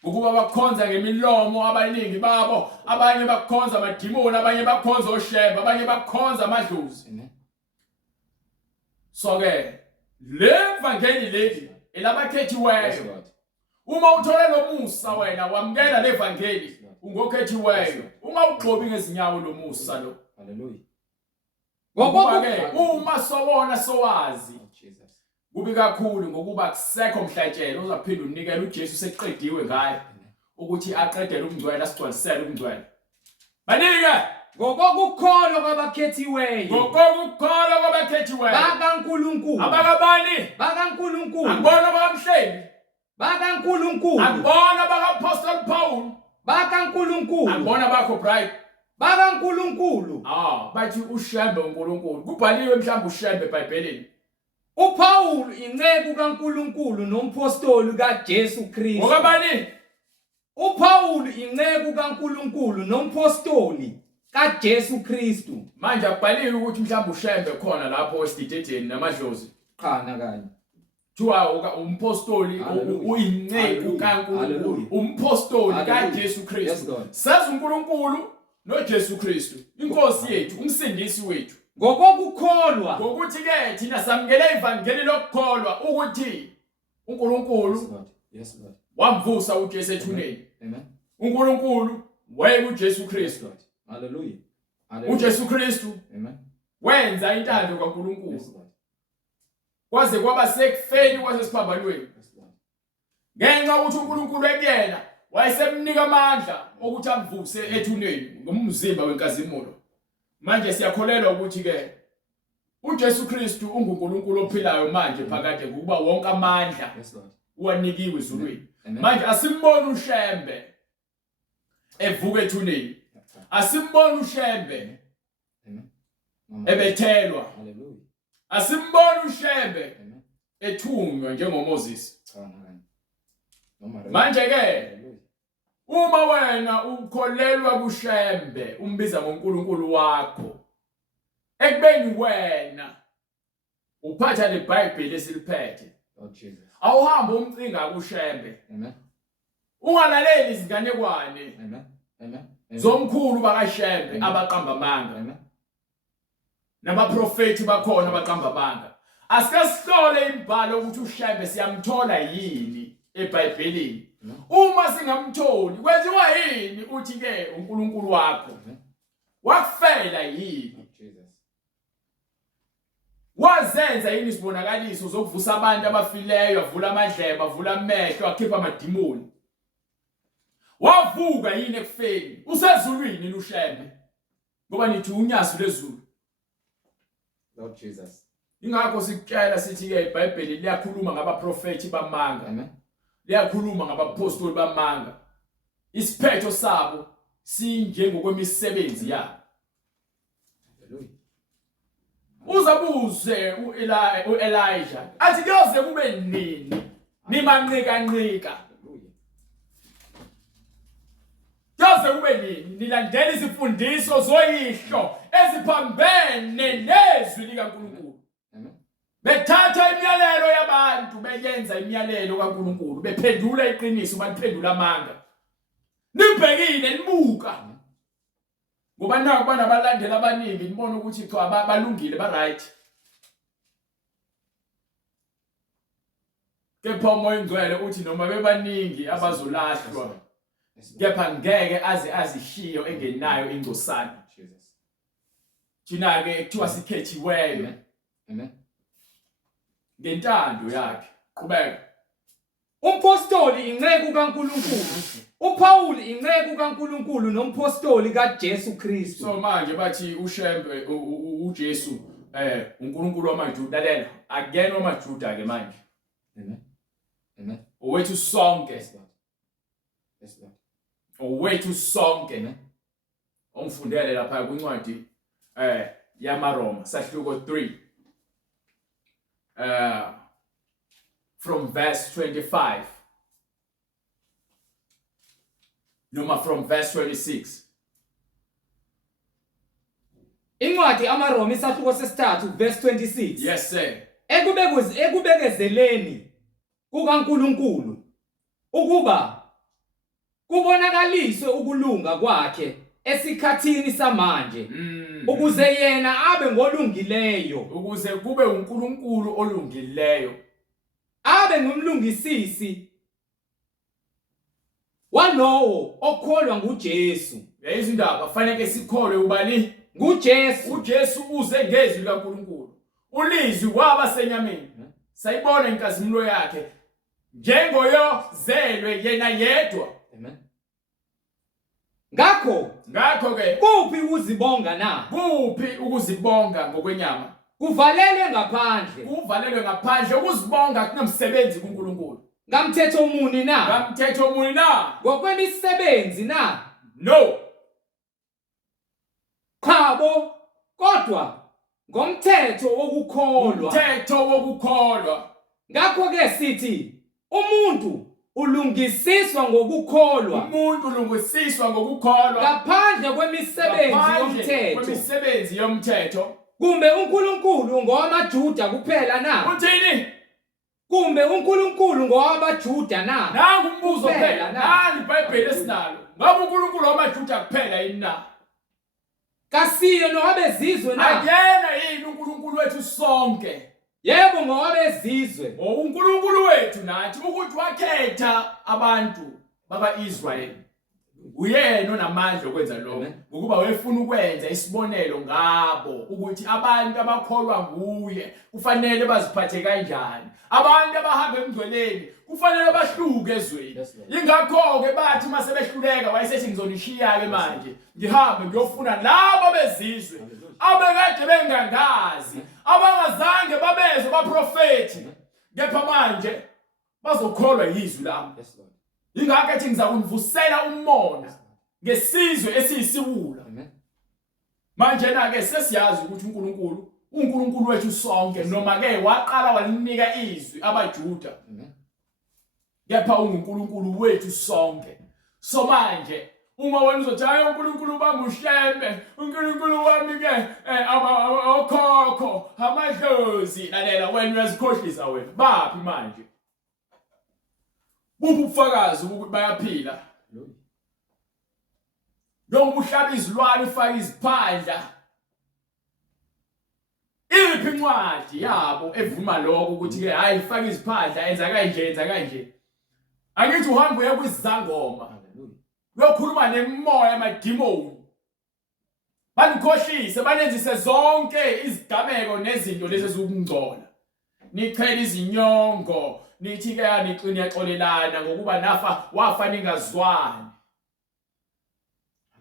Ukuba bakhonza ngemilomo abaningi babo abanye bakhonza amadimoni abanye bakhonza oshemba abanye bakhonza amadlozi. So ke le evangeli leli elabakhethiweyo. Uma uthola lo musa wena wamkela le evangeli ungokhethiweyo. Uma ugxobi ngezinyawo lo musa lo. Hallelujah. Ngoba ke uma sowona sowazi kubi kakhulu ngokuba kusekho mhlatshelo uzaphinda unikele uJesu seqediwe ngaye ukuthi aqedele ukungcwela asigcwalisele ukungcwela. Banika ngokokukholwa kwabakhethiweyo bakaNkulunkulu. abakabani bakaNkulunkulu. akubona bakamhlengi bakaNkulunkulu. akubona bakaPaul Paul bakaNkulunkulu. akubona bakho bright bakaNkulunkulu. bathi ushembe uNkulunkulu kubhaliwe mhlawumbe ushembe eBhayibhelini. uPaul inceku kaNkulunkulu nompostoli kaJesu Kristu. Ngokabani? uPaul inceku kaNkulunkulu nompostoli kaJesu Kristu. Manje akubhaliwe ukuthi mhlawumbe ushembe khona lapho esididedeni namadlozi. Cha nakanye. Thiwa umpostoli uyinceku kaNkulunkulu. Umpostoli kaJesu Kristu. Sazi uNkulunkulu noJesu Kristu. Inkosi yethu, umsindisi wethu. ngokokukholwa Ngokuthi ke thina samukele ivangeli lokukholwa ukuthi uNkulunkulu wamvusa uJesu ethuneni. Amen. uNkulunkulu waye kuJesu Kristu. Hallelujah. uJesu Kristu Amen. wenza intando kaNkulunkulu. Kwaze kwaba sekufeni kwasesiphambanweni. Ngenxa ukuthi uNkulunkulu ekuyena wayesemnika amandla ukuthi amvuse ethuneni ngomzimba wenkazimulo. Manje siyakholelwa ukuthi ke uJesu Kristu unguNkulunkulu ophilayo manje phakade ngokuba wonke amandla uwanikiwe ezulwini. Manje asimbone ushembe evuka ethuneni. Asimbone ushembe ebethelwa. Hallelujah. Asimboni uShembe Amen. ethunywa njengoMoses. Cha ngani. Noma Manje ke Hallelujah. uma wena ukholelwa kuShembe umbiza ngoNkulunkulu wakho ekubeni wena uphatha leBhayibheli esiliphethe Lord Jesus. awuhamba umcinga kuShembe Amen. ungalaleli izinganekwane Amen. Amen. zomkhulu bakaShembe abaqamba amanga Amen. nabaprofeti bakhona abaqamba amanga. Asikasihlole imbhalo ukuthi uShembe siyamthola yini eBhayibhelini. Uma singamtholi kwenziwa yini uthi ke uNkulunkulu wakho wakufela yini? Lord Jesus. Wazenza yini isibonakaliso zokuvusa abantu abafileyo, avula amadlebe, avula amehlo, akhipha amadimoni? Wavuka yini ekufeni? Usezulwini uShembe. Ngoba nithi unyaso lezulu. Lord Jesus. Ingakho sikutshela sithi ke iBhayibheli liyakhuluma ngabaprofeti bamanga. Amen. Liyakhuluma ngabapostoli bamanga. Isiphetho sabo sinjengokwemisebenzi yabo. Hallelujah. Uzabuze uElijah athi kuyoze kube nini nimanqika. Hallelujah. Kuyoze kube nini nilandela izimfundiso zoyihlo eziphambene nezwi likaNkulunkulu. Amen. Bethatha imiyalelo yabantu beyenza imiyalelo kaNkulunkulu bephendula iqiniso baliphendula amanga. Nibhekile nibuka. Ngoba naku banabalandela abaningi nibona ukuthi cha balungile ba right. Kepha umoya ongcwele uthi noma bebaningi abazolahlwa kepha ngeke azishiyo engenayo ingcosana. Jesus. Thina ke kuthiwa sikhethiweyo Amen. ngentando yakhe. Qhubeka. Umpostoli inceku kaNkulunkulu. uPaul inceku kaNkulunkulu nompostoli kaJesu Kristu. So manje bathi uShembe uJesu uNkulunkulu wamaJuda lalela again wamaJuda ke manje. Amen. Amen. Owethu sonke. Yes, Lord. Yes, Lord. Owethu sonke. Amen. Ongifundele lapha kwincwadi yamaRoma sahluko 3 from verse 25 noma from verse 26. Incwadi amaRoma isahluko sesithathu verse 26. Yes sir. Ekubekezeleni kukaNkulunkulu ukuba kubonakaliswe ukulunga kwakhe esikhathini samanje ukuze yena abe ngolungileyo, Ukuze kube uNkulunkulu olungileyo, abe ngumlungisisi walowo okholwa nguJesu. izindaba fanele sikholwe ubani nguJesu. uJesu uze ngezwi likaNkulunkulu, ulizwi wabasenyameni. Sayibona inkazimulo yakhe njengoyozelwe yena yedwa. Amen. Ngakho ke kuphi ukuzibonga na? kuphi ukuzibonga ngokwenyama? Kuvalelwe ngaphandle. Kuvalelwe ngaphandle ukuzibonga kunomsebenzi kuNkulunkulu. Ngamthetho omuni na? Ngamthetho omuni na? Ngokwemisebenzi na? No. Khabo kodwa ngomthetho wokukholwa. Umthetho wokukholwa. Ngakho ke sithi umuntu ulungisiswa ngokukholwa. Umuntu ulungisiswa ngokukholwa Ngaphandle kwemisebenzi yomthetho. Kwemisebenzi yomthetho. Kumbe uNkulunkulu ngowamaJuda kuphela na? Uthini? Kumbe uNkulunkulu ngowabaJuda na? Nangu umbuzo Kuphela phela. na? Nali iBhayibheli esinalo. Ngabe uNkulunkulu wamaJuda kuphela yini na? Kasiyo nowabezizwe na? Akuyena yini uNkulunkulu wethu sonke? Yebo ngowabezizwe. uNkulunkulu wethu nathi ukuthi wakhetha abantu bakaIsrayeli. Uyena onamandla okwenza lokho ngokuba wefuna ukwenza isibonelo ngabo ukuthi abantu abakholwa nguye kufanele baziphathe kanjani. Abantu abahamba emngcweleni kufanele bahluke ezweni. Ingakho ke bathi mase behluleka wayesethi ngizonishiya ke manje ngihambe ngiyofuna labo bezizwe abekade bengangazi abangazange babezwe baprofeti kepha manje bazokholwa yizwi lami. Ingakho ethi ngizakunivusela umona ngesizwe esiyisiwula. Manje na ke sesiyazi ukuthi uNkulunkulu wethu sonke noma ke waqala walinika izwi abaJuda. Kepha uNkulunkulu wethu sonke. So manje uma wena uzothi hayi uNkulunkulu bami ushembe, uNkulunkulu wami ke okhokho, amadlozi, lalela wena uyazikhohlisa wena. Baphi manje? Buphi ubufakazi ukuthi bayaphila? Noma uhlaba izilwane ufaka iziphandla. Iphi incwadi yabo evuma lokho ukuthi ke hayi ufaka iziphandla enza kanje. Angithi uhamba uye kwizangoma. Uyokhuluma nemoya yamadimoni. Banikhohlise banenzise zonke izigameko nezinto lezi ezokungcola. Nichela izinyongo, nithi ke aniqini yaxolelana ngokuba wafa ningazwani.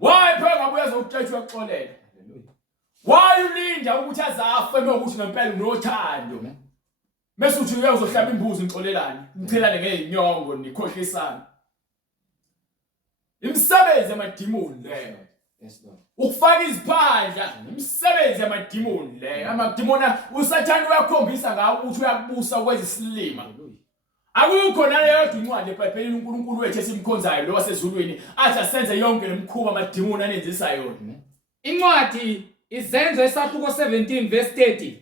Why phela ngabuya zokucetshwa ukuxolela? Why ulinda ukuthi azafe ukuthi ngempela unothando? Bese uthi uyozohlaba imbuzi nixolelane, nichelane ngezinyongo nikhohlisana. Imisebenzi yamadimoni leyo. Ukufaka iziphandla, imisebenzi yamadimoni leyo. Amadimoni usathanda uyakhombisa ngawo ukuthi uyakubusa kwezisilima. Akukho naleyo incwadi eBhayibhelini uNkulunkulu wethu esimkhonzayo lo wasezulwini athi asenze yonke lemkhuba amadimoni anenzisa yona. Incwadi Izenzo esahluko 17 verse 30.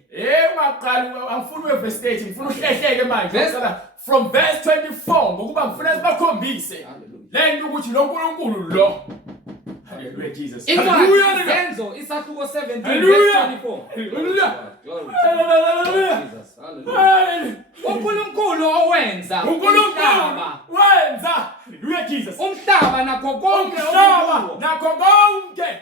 Ungaqali angifuni verse 30 ngifuna uhlehleke manje from verse 24 ngokuba ngifuna sibakhombise lento ukuthi lo uNkulunkulu lo. Hallelujah Jesus. Izenzo isahluko 17 verse 24. Hallelujah. Jesus. Hallelujah. uNkulunkulu owenza uNkulunkulu wenza. Hallelujah Jesus. Umhlaba nakho konke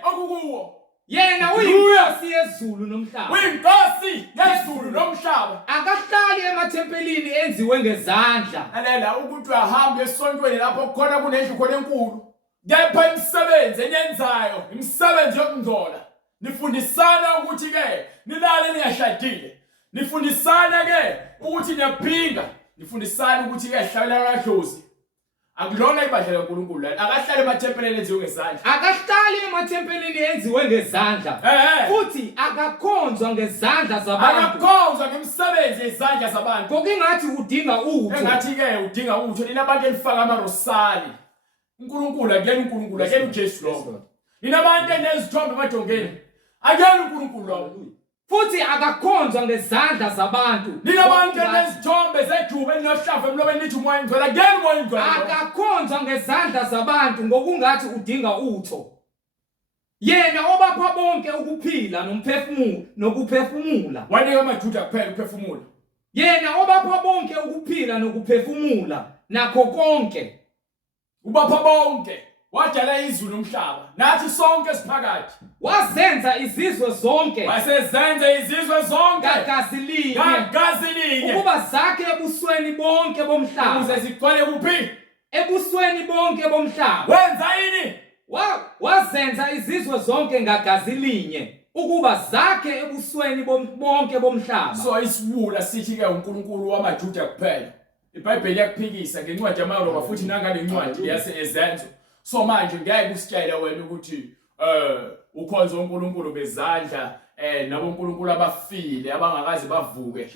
okukuwo. Yena uyinkosi yezulu nomhlaba. Uyinkosi yezulu nomhlaba. Akahlali emathempelini enziwe ngezandla. Lalela ukuthi uyahamba esontweni lapho khona kunendlu khona enkulu. Kepha imisebenzi enyenzayo, imisebenzi yokungcola. Nifundisana ukuthi ke nilale niyashadile. Nifundisana ke ukuthi niyaphinga. Nifundisana ukuthi ke hlawula amadlozi. Akulona ibandla likaNkulunkulu la. Akahlale emathempelini enziwe ngezandla. Akahlali emathempelini enziwe ngezandla. Futhi akakhonzwa ngezandla zabantu. Akakhonzwa ngemisebenzi yezandla zabantu. Kokungathi udinga utho. Engathi ke udinga utho ninabantu elifaka amarosali. uNkulunkulu akuyena uNkulunkulu akuyena uJesu lo. Ninabantu enezithombe emadongeni. Akuyena uNkulunkulu lo. Futhi akakhonzwa ngezandla zabantu. Ninabantu enezithombe zejuba elinohlava emlobeni nithi umoya ngcwele akuyena umoya ngcwele. Akakhonzwa ngezandla zabantu ngokungathi udinga utho. Yena obapha bonke ukuphila nomphefumulo nokuphefumula. Wanika amaJuda kuphela ukuphefumula. Yena obapha bonke ukuphila nokuphefumula nakho konke. Ubapha bonke. Wadala izulu nomhlaba. Nathi sonke siphakathi. Wazenza izizwe zonke. Wasezenza izizwe zonke. Ngagazi linye. Ukuba zakhe ebusweni bonke bomhlaba. Ukuze zigcwale kuphi? Ebusweni bonke bomhlaba. Wenza yini? Wazenza izizwe zonke ngagazi linye. Ukuba zakhe ebusweni bonke bomhlaba. So isibula sithi ke uNkulunkulu wamaJuda kuphela. iBhayibheli yakuphikisa ngencwadi yamaRoma futhi nangale incwadi yaseEzenzo. So manje ngeke usitshele wena ukuthi ukhonza uNkulunkulu bezandla nabo uNkulunkulu abafile abangakazi bavuke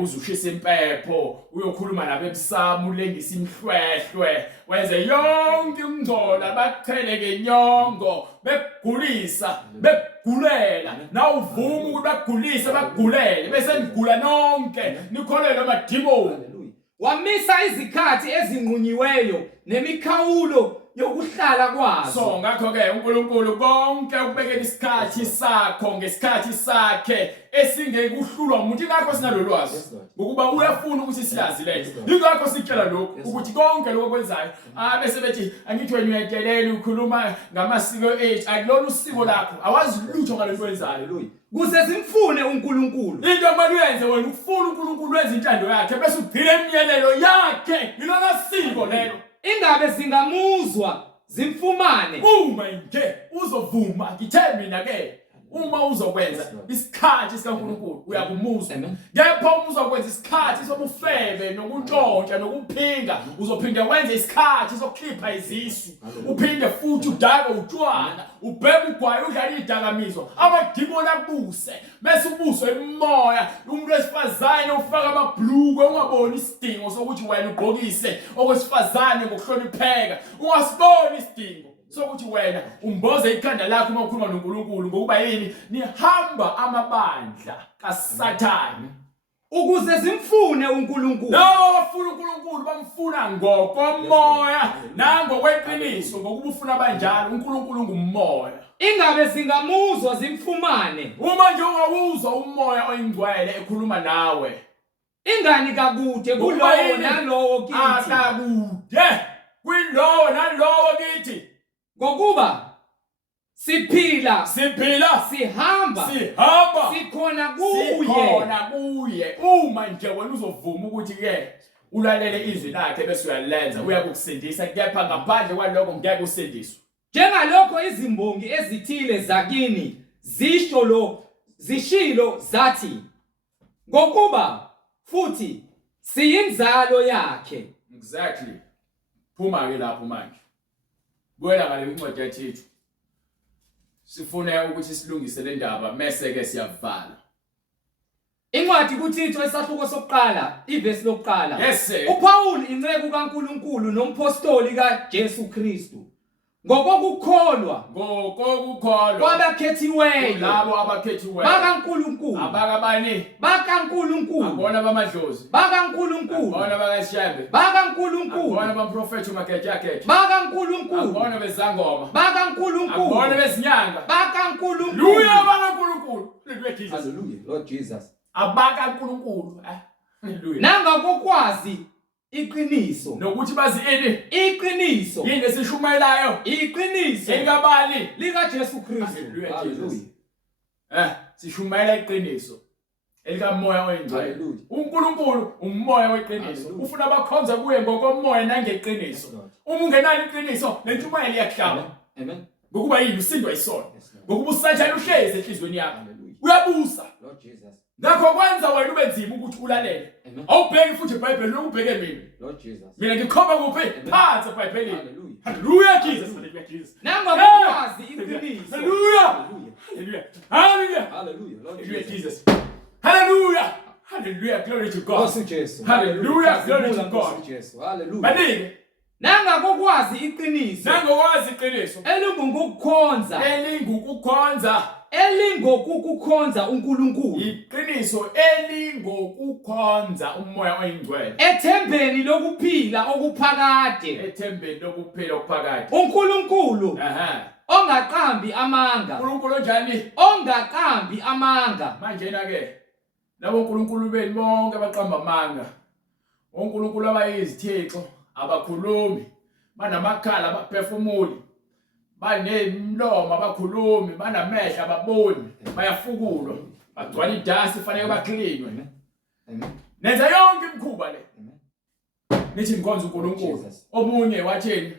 uzushisa impepho uyokhuluma nabo ebusamu ulengisa imhlwehlwe wenze yonke ingcola baqhele ngenyongo begulisa begulela na uvuma ukuthi bagulise bagulele bese nigula nonke nikholelwe amadimoni. Wamisa izikhathi ezinqunyiweyo nemikhawulo yokuhlala kwazo. So ngakho ke uNkulunkulu konke ubekela isikhathi sakho ngesikhathi sakhe esingekuhlulwa umuntu. Ingakho sinalolwazi ngokuba uyafuna ukuthi siyazi lento. Ingakho sitshela lokho ukuthi konke lokho kwenzayo bese bethi angithi wena uyadelela ukhuluma ngamasiko ethu. Akulona usiko lakho awazi lutho ngalento wenzayo. Kuze simfune uNkulunkulu. Into amanje uyenze wena ukufuna uNkulunkulu wenza intando yakhe bese ugcina imiyalelo yakhe. Yilona siko lelo. Ingabe zingamuzwa zimfumane uma nje uzovuma ngithe mina ke uma uzokwenza isikhathi sikaNkulunkulu uyakumuzwa kepha uma uzokwenza isikhathi sobufebe nokuntshontsha nokuphinga uzophinde wenze isikhathi sokukhipha izisu uphinde futhi udake utshwala ubheke ugwayi udlala idakamizwa amadimoni akubuse bese ubuswe emoya umuntu wesifazane ufaka amabhlukwe ungaboni isidingo sokuthi wena ugqokise okwesifazane ngokuhlonipheka ungasiboni isidingo sokuthi wena umboze ikhanda lakho uma ukhuluma noNkulunkulu ngokuba yini nihamba amabandla kaSathane ukuze simfune uNkulunkulu. Labo bafuna uNkulunkulu bamfuna ngokomoya nangokweqiniso ngokuba ufuna abanjalo uNkulunkulu ngumoya. Ingabe singamuzwa zimfumane Uma nje ungawuzwa umoya oyingcwele ekhuluma nawe ingani kakude kulowo nalowo kithi. Akakude kulowo nalowo kithi ngokuba siphila sihamba sikhona kuye uma nje wena uzovuma ukuthi ke ulalele izwi lakhe bese uyalenza uyakusindisa kepha ngaphandle kwalokho ngeke usindiswe njengalokho izimbongi ezithile zakini zishilo zathi ngokuba futhi siyinzalo yakhe. Exactly. Phuma ke lapho manje Buela ngale incwadi yaThithu. Sifune ukuthi silungise le ndaba mase ke siyavala. Incwadi kuThithu esahluko sokuqala, ivesi lokuqala. Yes sir. uPaul inceku kaNkulunkulu nompostoli kaJesu Kristu. Ngokukholwa kwabakhethiweyo labo abakhethiweyo bakaNkulunkulu abakabani bakaNkulunkulu abona bamadlozi bakaNkulunkulu abona bakashabe bakaNkulunkulu abona bamprofethi umakethe bakaNkulunkulu abona bezangoma bakaNkulunkulu abona bezinyanga bakaNkulunkulu luya bakaNkulunkulu hallelujah Lord Jesus abakaNkulunkulu hallelujah nangakokwazi iqiniso nokuthi bazi ini iqiniso yini esishumayelayo iqiniso engabali likaJesu Kristu hallelujah sishumayela iqiniso elikamoya oyingcwele uNkulunkulu umoya weqiniso ufuna abakhonza kuye ngokomoya nangeqiniso uma ungenalo iqiniso lentshumayelo iyakuhlaba amen ngokuba yini usindwa isona ngokuba usathana uhlezi enhlizweni yakho uyabusa Lord Jesus ngakho kwenza wena ube nzima ukuthi ulalele awubheki futhi iBhayibheli lokubheke mina Lord Jesus mina ngikhomba kuphi phansi eBhayibhelini hallelujah Jesus nangakwazi iqiniso hallelujah hallelujah hallelujah Lord Jesus hallelujah hallelujah glory to God hallelujah glory to God hallelujah banike nangakwazi iqiniso elingokukhonza uNkulunkulu iqiniso elingokukhonza umoya oyingcwele ethembeni lokuphila okuphakade uNkulunkulu ongaqambi amanga uNkulunkulu njani ongaqambi amanga manje na ke labo uNkulunkulu beni bonke abaqamba amanga uNkulunkulu abayizithixo abakhulumi banamakhala abaphefumuli banemlomo abakhulumi banamehla ababoni bayafukulwa bagcwala idasi fanele baklinwe nenza yonke imikhuba le nithi inkonzo uNkulunkulu omunye watheni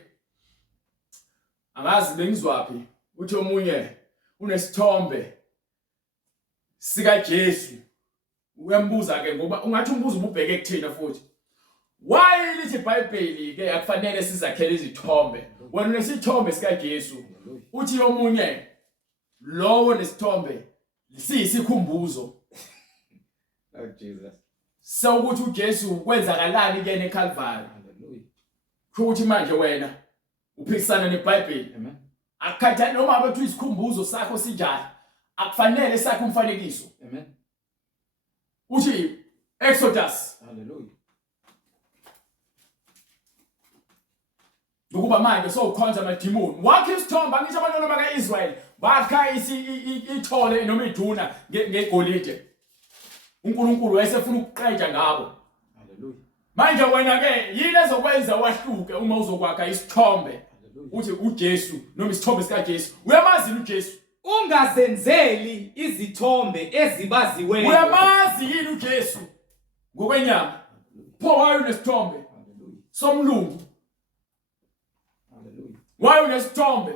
angazi bengizwaphi uthi omunye unesithombe sika Jesu uyambuza ke ngoba ungathi umbuzo ububheke kuthina futhi why lithi iBhayibheli ke akufanele sizakhele izithombe wena unesithombe sika Jesu uthi omunye lowo nesithombe siyisikhumbuzo oh Jesus sawukuthi uJesu kwenzakalani kuyena eCalvary hallelujah ukuthi manje wena uphikisana neBhayibheli amen akukhathali noma abathi isikhumbuzo sakho sinjani akufanele sakho umfanekiso amen uthi Exodus hallelujah ngokuba manje sowukhonza amadimoni wakhe isithombe ngisho abantwana bakaIsrael bakha ithole noma iduna ngegolide uNkulunkulu wayesefuna ukuqedja ngabo hallelujah manje wena ke yini ezokwenza wahluke uma uzokwakha isithombe uthi uJesu noma isithombe sika Jesu uyamazi uJesu ungazenzeli izithombe ezibaziweyo uyamazi yini uJesu ngokwenyama pho wayo nesithombe somlungu wayo nesithombe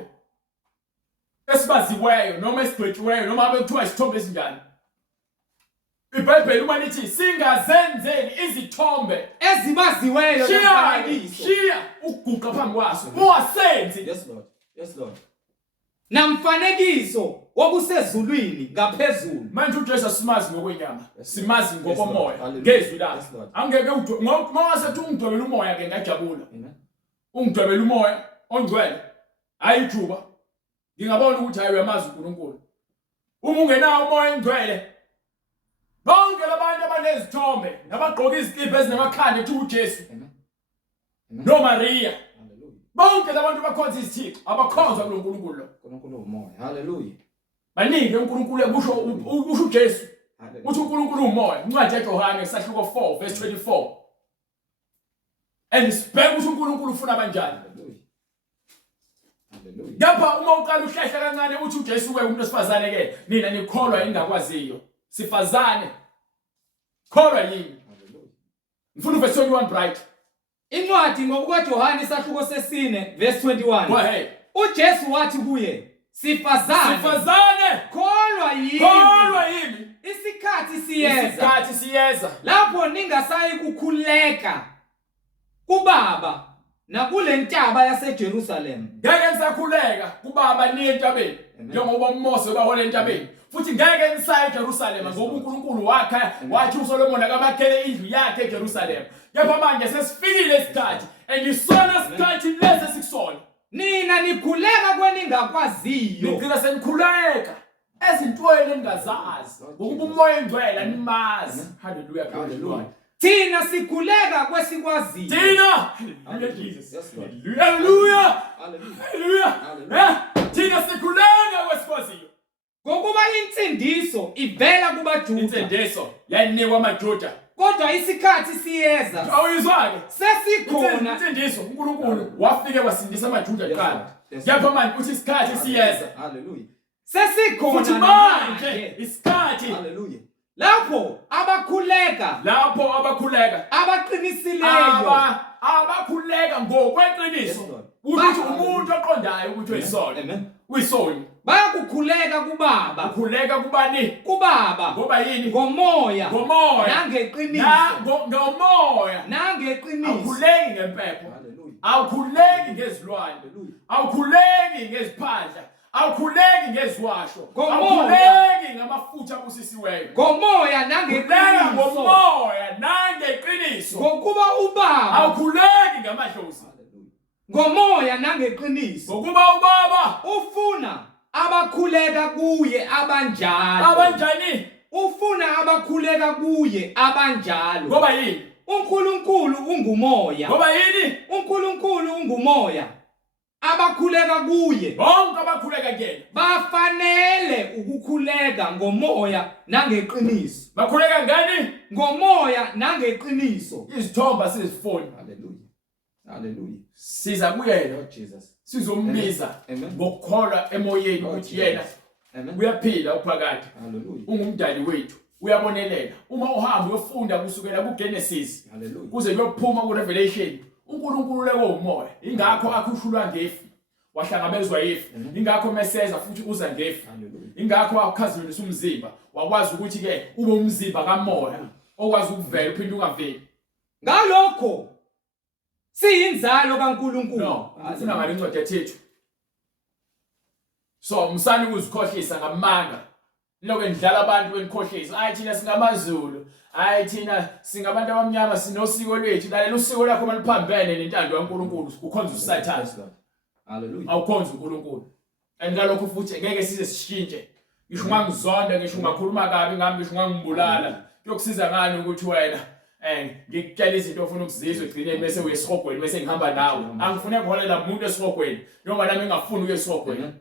esibaziweyo noma esigwetshiweyo noma abekuthiwa isithombe esinjani. iBhayibheli uma lithi singazenzeli izithombe ezibaziweyo shiya ukuguqa phambi kwaso ungasenzi. Yes Lord, yes Lord. Namfanekiso wokusezulwini ngaphezulu. Manje uJesu simazi ngokwenyama, simazi ngokomoya, ngezwi lakhe. Angeke ngoba sethi ungidwebela umoya ke ngajabula. Ungidwebela umoya ongcwele, ayijuba. Ngingabona ukuthi hayi uyamazi uNkulunkulu. Uma ungenawo umoya ongcwele, bonke labantu abanezithombe nabagqoka izikipa ezinamakhanda ethi uJesu no Maria, bonke labantu bakhonza izithixo abakhonza kuNkulunkulu lo. uNkulunkulu umoya. Hallelujah. Baningi uNkulunkulu usho uJesu. Uthi uNkulunkulu umoya. Incwadi yaJohane isahluko 4 verse 24. And sibheka ukuthi uNkulunkulu ufuna kanjani. Hallelujah. Lapha uma uqala uhlehla kancane uthi uJesu umuntu wesifazane ke nina nikholwa ingakwaziyo. Sifazane kholwa yini? Ngifuna verse 21 bright. Incwadi ngokukaJohane isahluko sesine verse 21. Go ahead. uJesu wathi kuye, sifazane kholwa yimi. Isikhathi siyeza lapho ningasayi kukhuleka kubaba nakule ntaba yaseJerusalem. Ngeke nisakhuleka kubaba niye entabeni njengoba uMose bahole entabeni. Futhi ngeke nisaye eJerusalem ngoba uNkulunkulu wakha wathi uSolomon akamakhele indlu yakhe eJerusalem. Kepha manje sesifikile isikhathi andisona isikhathi lesi sikusona. Nina nikhuleka kweningakwaziyo. Nigcina senikhuleka ezintweni engazazi ngokuba umoya engcwele animazi. Hallelujah, hallelujah. Thina sikhuleka kwesikwaziyo. Thina hallelujah, hallelujah. Thina sikhuleka kwesikwaziyo ngokuba insindiso ivela kubaJuda. Insindiso yayinikwa amaJuda. Kodwa isikhathi siyeza. Awuyizwake? Sesikhona insindiso uNkulunkulu wafike wasindisa amaJuda kuqala. Kepha manje uthi isikhathi siyeza. Hallelujah. Sesikhona manje isikhathi. Hallelujah. Lapho abakhuleka abaqinisileyo abakhuleka ngokweqiniso ukuthi umuntu oqondayo ukuthi uyisona. Amen. Uyisona. Bayakukhuleka kubaba. Ukhuleka kubani? Kubaba. Ngoba yini? Ngomoya. Nangeqiniso. Ngomoya. Nangeqiniso. Awukhuleki ngempepho. Awukhuleki ngezilwane. Awukhuleki ngeziphandla. Awukhuleki ngeziwasho. Awukhuleki ngamafutha abusisiweyo. Ngomoya nangeqiniso. Ngomoya nangeqiniso. Ngokuba ubaba. Awukhuleki ngamadlozi. Ngomoya nangeqiniso. Ngokuba ubaba ufuna abakhuleka kuye abanjalo. Abanjani? Ufuna abakhuleka kuye abanjalo. Ngoba yini? uNkulunkulu ungumoya. Ngoba yini? uNkulunkulu ungumoya. Abakhuleka kuye, bonke abakhuleka kuyena, bafanele ukukhuleka ngomoya nangeqiniso. Bakhuleka ngani? Ngomoya nangeqiniso. Izithomba sizifoni. Hallelujah. Hallelujah. Siza kuyena Lord Jesus. Sizombiza ngokukholwa emoyeni ukuthi yena uyaphila uphakade. Hallelujah. Ungumdali wethu. Uyabonelela. Uma uhamba uyofunda kusukela kuGenesis kuze kuyophuma kuRevelation, uNkulunkulu lewo umoya. Ingakho akhushulwa ngefu, wahlangabezwa yefu. Ingakho meseza futhi uza ngefu. Ingakho akukhazimelisa umzimba, wakwazi ukuthi ke ube umzimba kamoya okwazi ukuvela uphinde ungaveli. Ngalokho siyinzalo kaNkulunkulu. No, ufuna ngale ncwadi yethu. So umsani ukuzikhohlisa ngamanga. Lokho endlala abantu benikhohlisa. Ayi thina singamaZulu. Ayi thina singabantu abamnyama sinosiko lwethu. Lalela usiko lakho maliphambene nentando kaNkulunkulu. Ukhonza uSathane. Hallelujah. Awukhonza uNkulunkulu. Ngalokho futhi ngeke size sishintshe. Ngisho ngangizonda, ngisho ngakhuluma kabi ngami, ngisho ngangibulala. Kuyokusiza ngani ukuthi wena ngikutshela izinto ofuna ukuzizwa egcineni bese uyesihogweni bese ngihamba nawe. Angifune kuholela umuntu esihogweni noma nami ngingafuni ukuya esihogweni.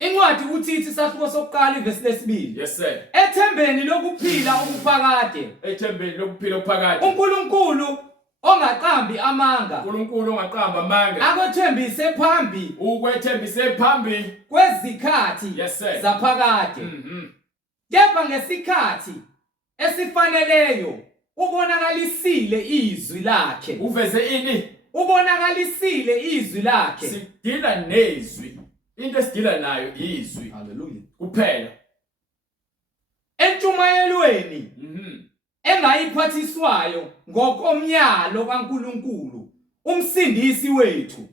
Incwadi uThithu isahluko sokuqala ivesi lesibili. Yes sir. Ethembeni lokuphila okuphakade. Ethembeni lokuphila okuphakade. uNkulunkulu ongaqambi amanga. uNkulunkulu ongaqamba amanga. Akwethembise phambi. Ukwethembise phambi kwezikhathi zaphakade. Kepha ngesikhathi esifaneleyo ubonakalisile izwi lakhe. Uveze ini? Ubonakalisile izwi lakhe. Sidila nezwi. into esidila nayo izwi Hallelujah. kuphela. Entshumayelweni engayiphathiswayo ngokomyalo kaNkulunkulu umsindisi wethu.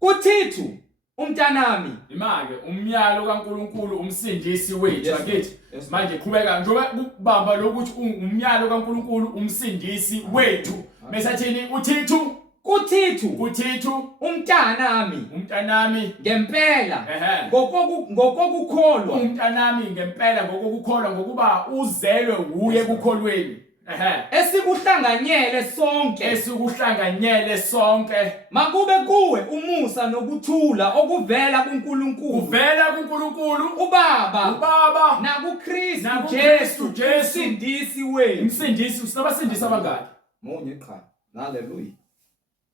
Kuthitu umntanami Imake umyalo kaNkulunkulu umsindisi wethu Yes, akithi yes, manje qhubeka njengoba kubamba lokuthi umyalo kaNkulunkulu umsindisi wethu mesathini kuthitu umntanami ngempela ehe ngokokukholwa umntanami ngempela ngokukholwa ngokuba uzelwe uye kukholweni esikuhlanganyele sonke makube kuwe umusa nokuthula okuvela kuNkulunkulu ubaba nakuKristu Jesu umsindisi wethu. umsindisi sinabasindisi abangaki Munye qha. Hallelujah.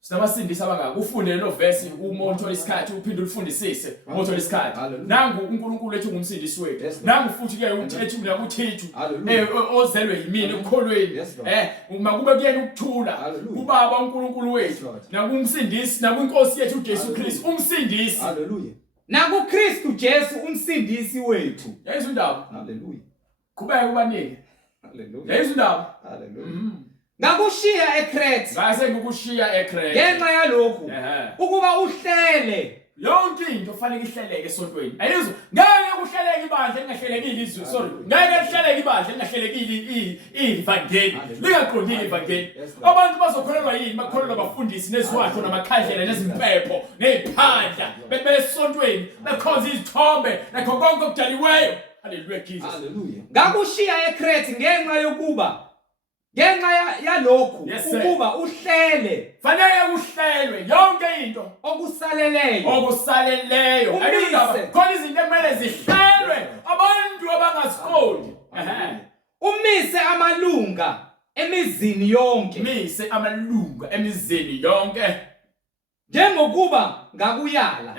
sinabasindisi abangaki ufunde lo verse uma uthola isikhathi uphinde ulifundisise uma uthola isikhathi Hallelujah. nangu uNkulunkulu ethi ngumsindisi wethu Yes, Lord. nangu futhi ke uthi nakuthethu Hallelujah. ozelwe yimini ukukholweni Yes, Lord. uma kube kuyena ukuthula Hallelujah. ubaba uNkulunkulu Yes, wethu Lord. nakuMsindisi nakuNkosi yethu uJesu Hallelujah. Kristu umsindisi Hallelujah. NakuKristu Jesu umsindisi wethu. yayizwa indaba Hallelujah. qhubeka kubanike Hallelujah. yayizwa indaba Hallelujah. Ngakushiya eKrete ngase ngokushiya eKrete ngenxa yalokhu ukuba uhlele yonke into kufanele ihleleke esontweni ayizwa ngeke kuhleleke ibandla lingahlelekile izwi sorry ngeke kuhleleke ibandla lingahlelekile ivangeli lingaqondile ivangeli abantu bazokholelwa yini bakholelwa abafundisi nezwathi namakhandlela nezimpepho neziphandla bebesontweni bekhonza izithombe nakho konke okudaliweyo. Hallelujah Jesus. Hallelujah. Ngakushiya eKrete ngenxa yalokhu ukuba uhlele fanele uhlelwe yonke into okusaleleyo khona izinto ekumele zihlelwe abantu abangasiqondi umise amalunga emizini yonke njengokuba ngakuyala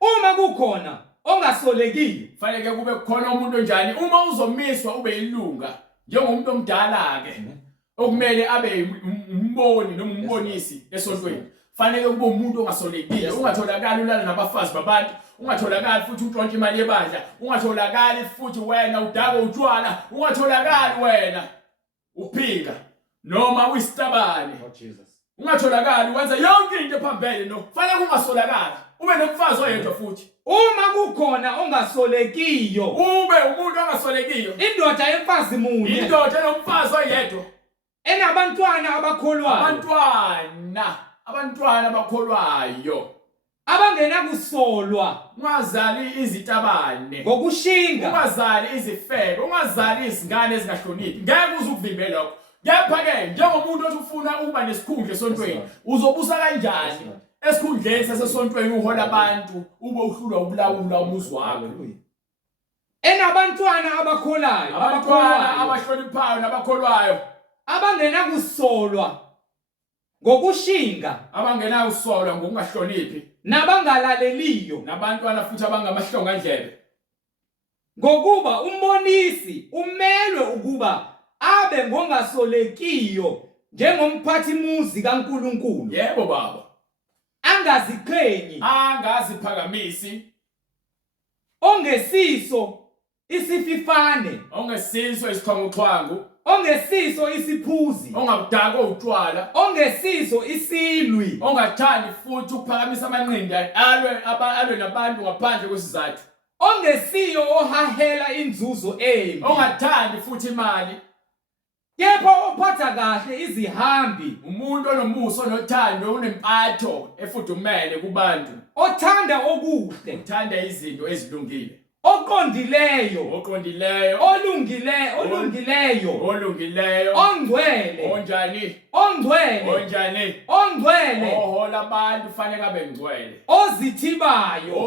uma kukhona ongasolekile fanele kube khona umuntu onjani uma uzomiswa ube yilunga njengomuntu omdala ke okumele abe umboni noma umbonisi esontweni fanele kube umuntu ongasolekile ungatholakala ulala nabafazi babantu ungatholakala futhi untshontsha imali yebandla ungatholakala futhi wena udaka utshwala ungatholakala wena uphika noma uyisitabane ungatholakala wenza yonke into ephambene no fanele kungasolakala ube nomfazi oyedwa futhi uma kukhona ongasolekiyo ube umuntu ongasolekiyo indoda yemfazi munye indoda nomfazi oyedwa enabantwana abakholwayo abantwana abakholwayo abangenakusolwa ungazali izitabane ngokushinga ungazali izifebe ungazali izingane ezingahloniphi ngeke uzukuvimbela lokho kepha ke njengomuntu othi ufuna ukuba nesikhundla esontweni uzobusa kanjani esikhundleni sasesontweni uhola abantu ube uhlulwa ukulawula umuzi wakho enabantwana abakholayo abahloniphayo nabakholwayo abangenakusolwa ngokushinga abangenakusolwa ngokungahloniphi nabangalaleliyo nabantwana futhi abangamahlongandlebe ngokuba umbonisi umelwe ukuba abe ngongasolekiyo njengomphathimuzi kaNkulunkulu yebo baba angaziqhenyi angaziphakamisi ongesiso isififane ongesiso isichwanguchwangu ongesiso isiphuzi ongabudako utshwala ongesiso isilwi ongathandi futhi ukuphakamisa amanqindi alwe nabantu ngaphandle kwesizathu ongesiyo ohahela inzuzo embi ongathandi futhi imali kepha ophatha kahle izihambi umuntu onomuso nothando unempatho efudumele kubantu othanda okuhle uthanda izinto ezilungile oqondileyo olungileyo ongcwele ohola abantu fanele abe ngcwele ozithibayo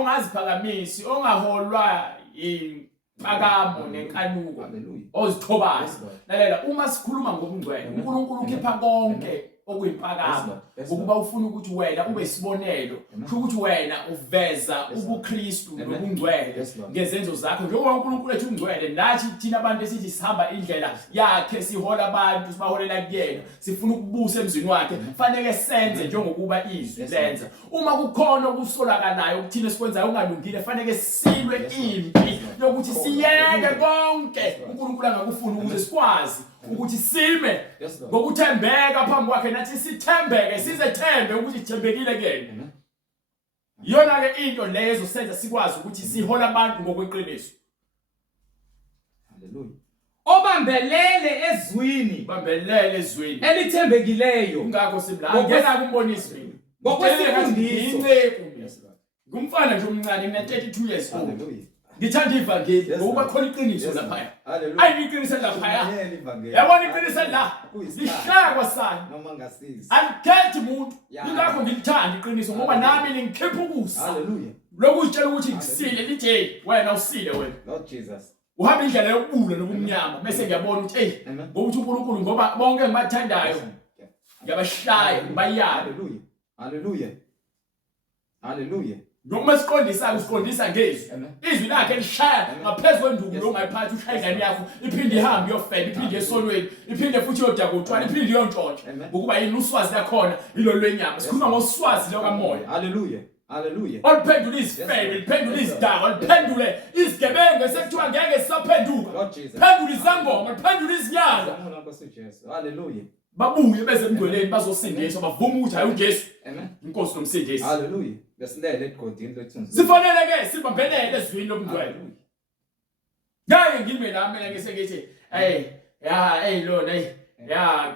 ongaziphakamisi ongaholwa impakamo nenkanuko ozithobayo lalela uma sikhuluma ngobungcwele uNkulunkulu ukhipha konke okuyimpakamo ukuba ufuna ukuthi wena ube isibonelo ukuthi wena uveza ubuKristu nobungcwele ngezenzo zakho njengoba uNkulunkulu ethu ungcwele nathi thina abantu esithi sihamba indlela yakhe sihola abantu sibaholela kuyena sifuna ukubusa emzini wakhe fanele senze njengokuba izwi lenza uma kukhona okusolakalayo ukuthina sikwenzayo ungalungile fanele silwe impi yokuthi siyeke konke uNkulunkulu angakufuna ukuze sikwazi ukuthi sime ngokuthembeka phambi kwakhe nathi sithembeke sizethembe ukuthi sithembekile kuyena yona ke into lezo senza sikwazi ukuthi sihola abantu ngokweqiniso. Haleluya. Obambelele ezwini elithembekileyo ngakho simla ngena kumbonisi mina ngokwesifundiso ngumfana nje omncane ngina 32 years old. Ngithanda ivangeli ngoba khona iqiniso lapha. Ayiqiniso lapha. Yabona iqiniso la. Lihlakwa sana noma ngasiza. Angikhethi umuntu. Ingakho ngilithanda iqiniso ngoba nami lingikhipha ukusa. Haleluya. Lokutshela ukuthi ngisile lithi wena usile wena. Lord Jesus. Uhamba indlela yokubula nobumnyama bese ngiyabona ukuthi ngokuthi uNkulunkulu ngoba bonke engibathandayo ngiyabashaya bayala. Haleluya. Haleluya. Haleluya. Noma siqondisa ngezwi. Izwi lakhe lishaya ngaphezulu kwenduku longayiphathi ushaya ingane yakho iphinde ihambe yofela iphinde esonweni iphinde futhi yodakotshwana iphinde yontshontshe ukuba yini uswazi lakhona ilo lwenyama sikhuluma ngoswazi lokamoya. Haleluya. Haleluya. Oliphendula izifebe liphendula izidakwa liphendule izigebengu sekuthiwa ngeke sisaphenduka. Phendula izangoma liphendula izinyanga. Haleluya. Babuye beze emngcweleni bazosindiswa bavuma ukuthi hayi uJesu. Amen. Inkosi nomsindisi. Haleluya. Besilele egodini lethunzi. Sifanele ke sibambelele ezwini lobungcwele. Ngeke ngime nami ngeke sengithi lona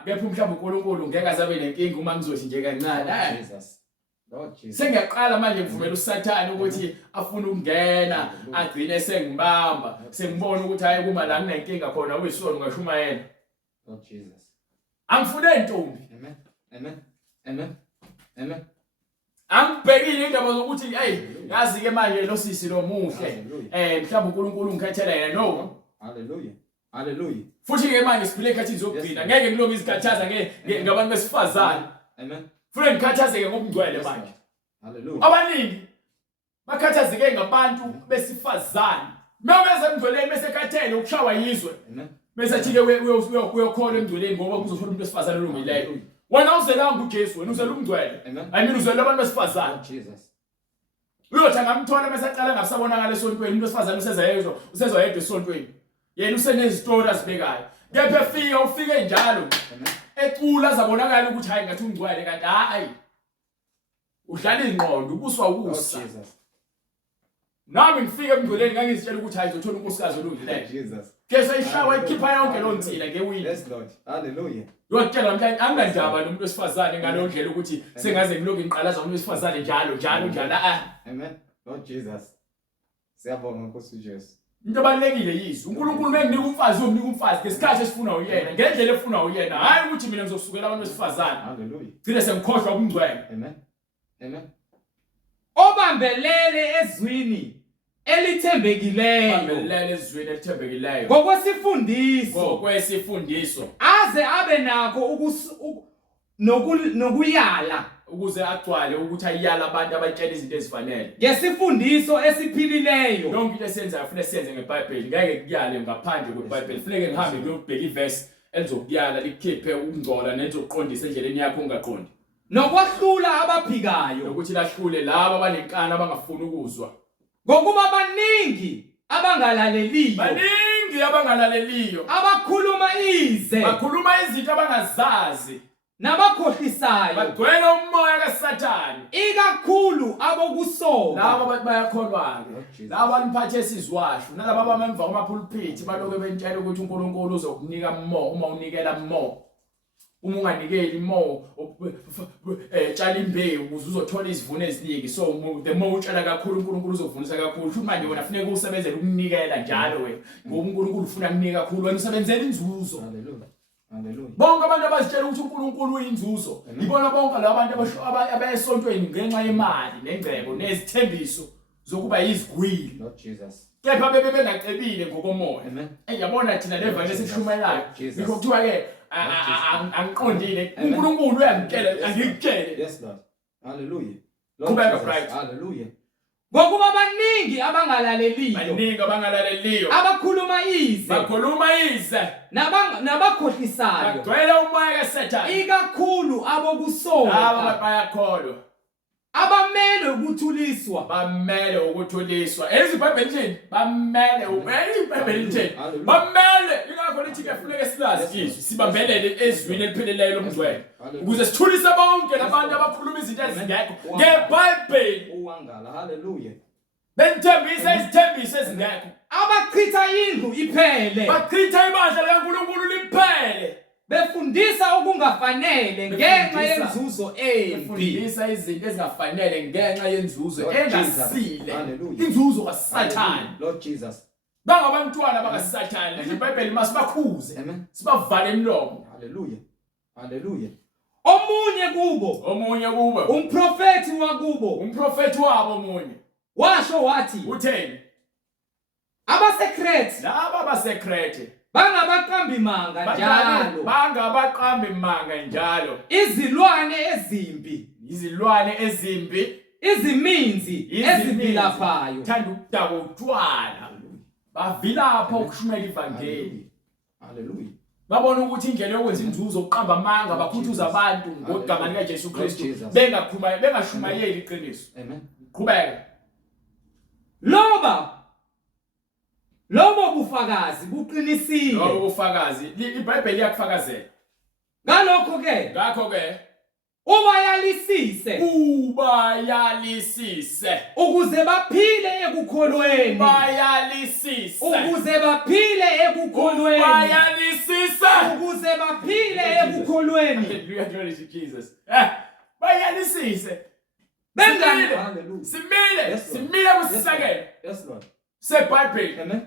kepha mhlawumbe uNkulunkulu ngeke azabe nenkinga uma ngizothi nje kancane. Jesus. Lord Jesus. Sengiyaqala manje ngivumela uSathane ukuthi afune ukungena agcine sengibamba sengibona ukuthi hayi kuma la nginenkinga khona uyisona ungashumayela. Lord Jesus. Angifune intombi. Amen. Amen. Amen. Amen. Angibhekile indaba zokuthi yazi ke manje lo sisi lo muhle mhlawumbe uNkulunkulu ungikhethela yena no. Haleluya. Haleluya. Futhi ke manje siphile ekhathini zokugcina ngeke ngilobe izikhathaza ngabantu besifazane. Amen. Futhi ngikhathazeke ngobungcwele manje. Haleluya. Abaningi bakhathazeke ngabantu besifazane. Maweze emngcweleni bese khathele ukushawa yizwe. Amen. Bese athi ke uyokhola emngcweleni ngoba kuzothola umuntu wesifazane olungileyo. Wena uzelanga uJesu wena uzela umngcwele. I mean uzela abantu besifazane. Jesus. Uyothi ngamthola bese aqala ngasabonakala esontweni umuntu wesifazane usezwa yedwa esontweni. Yena usenezistory azibekayo. Kepha ufike njalo. Ecula zabonakala ukuthi hayi ngathi ungcwele kanti hayi. Udlala ingqondo ubuswa ukusa. Jesus. Nami ngifike emngcweleni ngangizitshela ukuthi hayi ngizothola unkosikazi olungileyo. Jesus. Kese ishawa ikhipha yonke lo nsila ngewini. Yes Lord. Hallelujah. Uyotshela mhlawumbe angandaba nomuntu wesifazane ngalo ndlela ukuthi sengaze ngiloku ngiqalaza umuntu wesifazane njalo. Amen. Lord Jesus. Siyabonga Nkosi uJesu. Into balekile yizwi. uNkulunkulu menginika umfazi umnika umfazi ngesikhathi esifuna uyena ngendlela efuna uyena hayi ukuthi mina ngizosukela abantu besifazane. Hallelujah. Gcine sengikhohlwa ubungcwele. Amen. Amen. Obambelele ezwini elithembekileyo. Bambelele ezwini elithembekileyo. Ngokwesifundiso. Aze abe nakho nokuyala ukuze agcwale ukuthi ayiyala abantu abatshela izinto ezifanele. Ngesifundiso esiphilileyo. Yonke into esenzayo kufanele siyenze ngeBhayibheli. Ngeke kuyale ngaphandle kweBhayibheli. Kufanele ngihambe ngiyobheka iverse elizokuyala likhiphe ukungcola nezokuqondisa endleleni yakho ongaqondi. Nokwahlula abaphikayo ukuthi lahlule laba abanenkani abangafuni ukuzwa. Ngokuba baningi abangalaleliyo. Abakhuluma izinto abangazazi. Nabakhohlisayo. Bagcwele umoya kaSathane. Ikakhulu abokusoka. Labo abantu bayakholwa-ke. Labo baniphathe esizwasho. Nalabo abamemva kwamapulpit balokho bentshela ukuthi uNkulunkulu uzokunika more uma unikela more. Uma unganikeli more tshala imbewu ukuze uzothola izivuno eziningi. So the more utshala kakhulu uNkulunkulu uzovunisa kakhulu. Futhi manje wena kufanele usebenzele ukunikela njalo wena. Ngoba uNkulunkulu ufuna kunika kakhulu wena usebenzele inzuzo. Hallelujah. Hallelujah. Bonke abantu abazitshela ukuthi uNkulunkulu uyinzuzo. Ibona bonke labo abantu abayesontweni ngenxa yemali nengcebo nezithembiso zokuba izigwili. Lord Jesus. Kepha bengacebile ngokomoya. Amen. Yabona thina levangeli esishumayelayo. Ngikho kuthiwa ke angiqondile uNkulunkulu uyangitshela angikutshele. Yes, Lord. Hallelujah. Qhubeka, Jesus. bright. Hallelujah. Ngokuba baningi abangalaleliyo, Baningi abangalaleliyo abakhuluma ize, bakhuluma ize nabakhohlisayo, bagcwele umoya kaSathane. ikakhulu Laba abokusoka, bayakholwa abamele ukuthuliswa, bamele ukuthuliswa. EziBhayibheli lithini? Bamele iBhayibheli lithini? Hallelujah. Bamele ingakho lithi kufuneka silazi izwi sibambelele ezwini elipheleleyo lomngcwele Hallelujah. ukuze sithulise bonke labantu abakhuluma izinto ezingekho ngeBhayibheli. Uwangala. Hallelujah. Benithembisa izithembiso ezingekho. abachitha indlu iphele, Bachitha ibandla likaNkulunkulu liphele. befundisa okungafanele ngenxa Befundisa. yenzuzo embi. Befundisa izinto ezingafanele ngenxa yenzuzo Lord engasile. Jesus. Hallelujah. Inzuzo kaSathane. Lord Jesus. Bangabantwana bakaSathane. iBhayibheli masibakhuze. Amen. Sibavale imilomo. Hallelujah. Hallelujah. Omunye kubo, Omunye kubo umprofethi wakubo, umprofethi wabo omunye washo wathi, utheni? abasekrethi Laba basekrete bangabaqambi manga njalo, bangabaqambi manga njalo. izilwane ezimbi, Izilwane ezimbi, iziminzi ezivilaphayo, thanda ukudaka utshwala. Bavilapha ukushumela ivangeli. Hallelujah. Babona ukuthi indlela yokwenza inzuzo uqamba amanga bakhuthuza abantu ngogama lika Jesu Kristu Jesus. bengashumayeli iqiniso. Amen. Qhubeka. lobo bufakazi buqinisile. Lobo bufakazi iBhayibheli iyakufakazela. Ngalokho ke Ngakho ke ubayalisise ukuze baphile ekukholweni, bayalisise ukuze baphile ekukholweni, bayalisise. ukuze baphile ekukholweni. Hallelujah, glory to Jesus. Bayalisise. Bengani Hallelujah. Simile Yes, Lord. simile kusisakela Yes, Lord. seBhayibheli. Amen.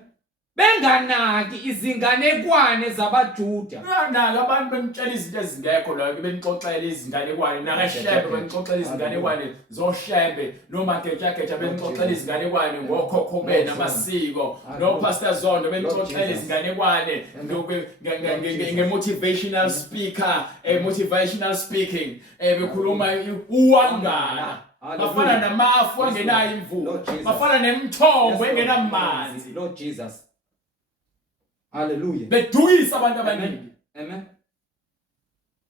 benganaki izinganekwane zabaJuda, Naka abantu benitshela izinto ezingekho la benixoxela izinganekwane nakashembe benixoxela izinganekwane zoshembe noma gejageja benixoxela izinganekwane ngokhokho bena amasiko no pastor Zondo benixoxela izinganekwane nge-motivational speaker motivational speaking bekhuluma uwangana bafana namafu angenayo imvula bafana nemithombo engenamanzi. Lord Jesus. Hallelujah. Bedukisa abantu abaningi Amen.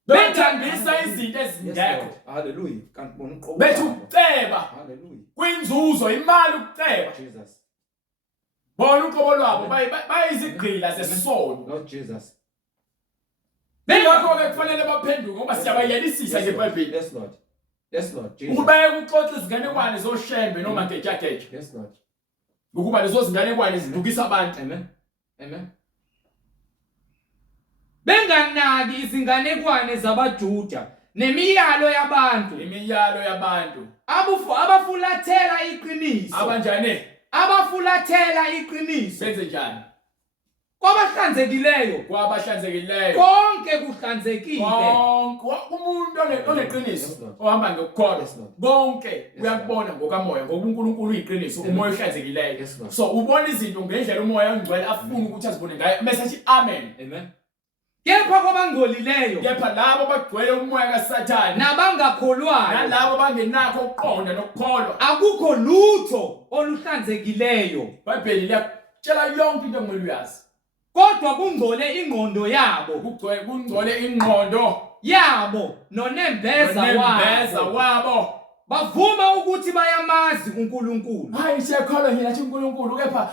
bethambisa izinto Yes, ezingekho Lord. Hallelujah. Kanti bona uqobo bethi lwabo. ukuceba Hallelujah. kwinzuzo imali ukuceba Jesus. bona uqobo lwabo bayizigqila zesono. Lord Jesus. Bengakho-ke kufanele baphenduke ngoba siyabayelisisa ngeBhayibheli Yes, Lord. Yes, Lord. Jesus. ukubeka ukuxoxa izinganekwane zoshembe noma gejageja Yes, Lord. ukuba lezo zinganekwane zidukisa abantu. Amen. Amen. benganaki izinganekwane zabaJuda nemiyalo yabantu, Imiyalo yabantu abafulathela iqiniso, abanjani abafulathela iqiniso benze njani kwabahlanzekileyo, kwabahlanzekileyo konke kuhlanzekile. umuntu oneqiniso Yes, Lord. ohamba ngokukholwa Yes, Lord. bonke uyakubona ngokamoya ngoba uNkulunkulu uyiqiniso umoya ohlanzekileyo. Yes, Lord. So ubona izinto ngendlela umoya ongcwele afuna ukuthi azibone ngayo bese athi amen. Amen. Kepha kwabangcolileyo Kepha labo bagcwele umoya kaSathane nabangakholwayo nalabo bangenakho ukuqonda nokukholwa akukho lutho oluhlanzekileyo, iBhayibheli liyakutshela yonke into okumele uyazi. kodwa kungcole ingqondo yabo Kungcwele ingqondo nonembeza nembeza wabo. wabo. Bavuma ukuthi bayamazi uNkulunkulu, Hayi siyakholwa nje nathi uNkulunkulu kepha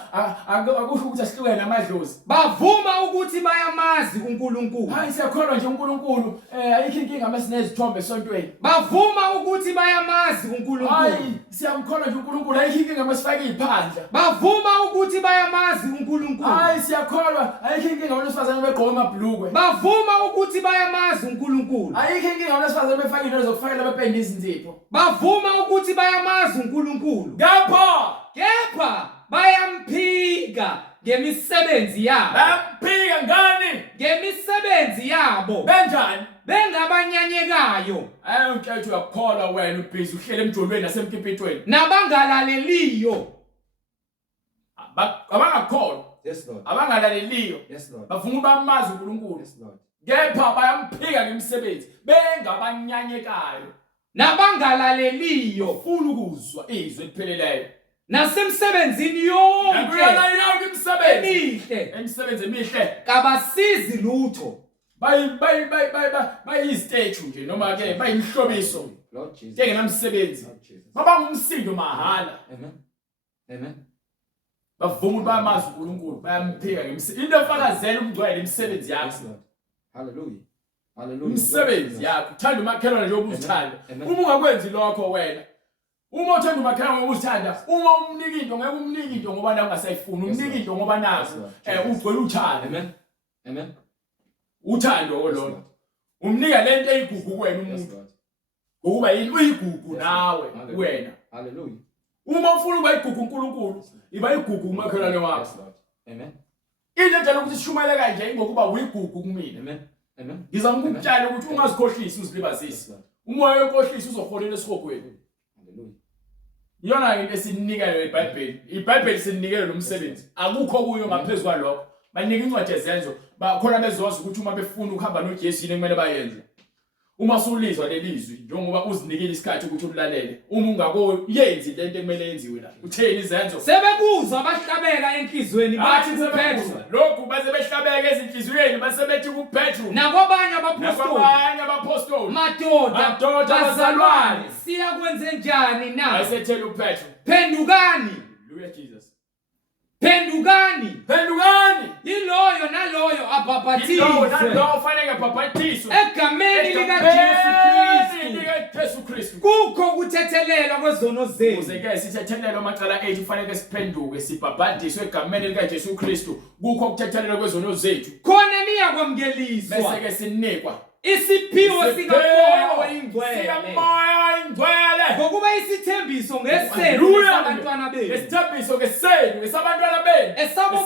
akusho ukuthi asihlukene namadlozi. bavuma ukuthi bayamazi uNkulunkulu, Hayi siyakholwa nje uNkulunkulu ayikho inkinga masinezithombe esontweni. bavuma ukuthi bayamazi uNkulunkulu, Hayi siyamkholwa nje uNkulunkulu ayikho inkinga masifake iphandla. bavuma ukuthi bayamazi uNkulunkulu, Hayi siyakholwa ayikho inkinga abesifazane begqoka amabhlukwe. bavuma ukuthi bayamazi uNkulunkulu, Ayikho inkinga abesifazane befake into zokufakela bepende izinzipho. bavuma ukuthi bayamazi uNkulunkulu, kepha bayamphika ngemisebenzi yabo, Bamphika ngani? ngemisebenzi yabo, Benjani? bengabanyanyekayo Ayonkethi uyakholwa wena ubhizi uhlele emjolweni nasemkipitweni. nabangalaleliyo, Abangakholwa, Yes, Lord. abangalaleliyo, Yes, Lord. bafuna bamazi uNkulunkulu. Yes, Lord. kepha bayamphika ngemisebenzi bengabanyanyekayo nabangalaleliyo ufuna ukuzwa izwi elipheleleyo nasemsebenzini yonke yonke imisebenzi emihle emihle kabasizi lutho bayizithethu nje noma ke bayimhlobiso Lord Jesus. njengenamsebenzi Lord Jesus. babangumsindo mahala Amen. Amen. bavuma ukuthi bayamazi uNkulunkulu bayamphika ngemisebenzi into efakazela umngcwele imisebenzi yakho Yes, Lord. Hallelujah. Hallelujah. umsebenzi yakho uthanda umakhelwane njengoba uzithanda uma ungakwenzi lokho wena uma uthanda umakhelwane ngoba uzithanda uma umnika into ngeke umnika into ngoba nawe ungasayifuni umnika into ngoba nazo ugcwele uthando Amen. Amen. uthando olona umnika lento eyigugu kuwena Yes, umuntu Lord. ngokuba yini uyigugu Yes, nawe Lord. wena Hallelujah. uma ufuna ukuba igugu uNkulunkulu iba igugu umakhelwane Yes, wakho Lord. Amen. into enjalo ukuthi sishumele kanje ngokuba uyigugu kumina Amen. Amen. ngizama ukukutshela ukuthi ungazikhohlisi uzilibazise Yes, Lord. umoya wenkohlisi uzoholela esihogweni Hallelujah. iyona into esinikelayo eBhayibheli iBhayibheli sinikela lo msebenzi akukho kuyo ngaphezulu kwalokho banika incwadi ezenzo bakhona bezoza ukuthi uma befuna ukuhamba noJesu yini kumele bayenze uma sulizwa lelizwi njengoba uzinikile isikhathi ukuthi ulalele uma ungakoyenzi lento ekumele yenziwe la utheni izenzo sebekuzwa bahlabeka enhlizweni bathi kuPetru lokhu base behlabeka ezinhliziyweni base bethi kuPetru nakwabanye abapostoli nakwabanye abapostoli madoda bazalwane bazalwane siyakwenze njani na ayesethela uPetru phendukani haleluya Jesus phendukani yiloyo naloyo abhabhathizwe nalo fanele abhabhathiswe egameni likaJesu likaJesu Kristu kukho kuthethelelwa kwezono zenu uzeke sithethelelwa amacala ethu fanele siphenduke sibhabhatiswe egameni likaJesu Kristu kukho ukuthethelelwa kwezono zethu khona niyakwamukeliswa bese ke sinikwa isiphiwo sikamoya oyingcwele ngokuba isithembiso ngesenu sabantwana benu isithembiso ngesenu ngesabantwana benu esabo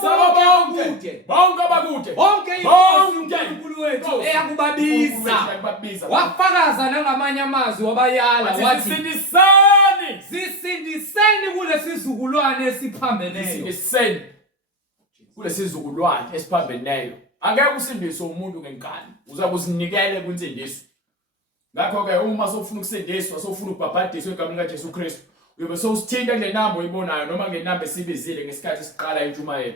bonke abakude bonke inkosi uNkulunkulu wethu eyakubabiza wafakaza nangamanye amazwi wabayala wathi zisindiseni kulesizukulwane esiphambeneyo kulesizukulwane esiphambeneyo angeke usindiswe umuntu ngenkani uzabe usinikele kwinsindiso ngakho ke uma sofuna ukusindiswa sofuna ukubhabhadiswa egameni likaJesu Kristu uyobe sowusithinta kule namba oyibonayo noma ngenamba esibizile ngesikhathi siqala intshumayelo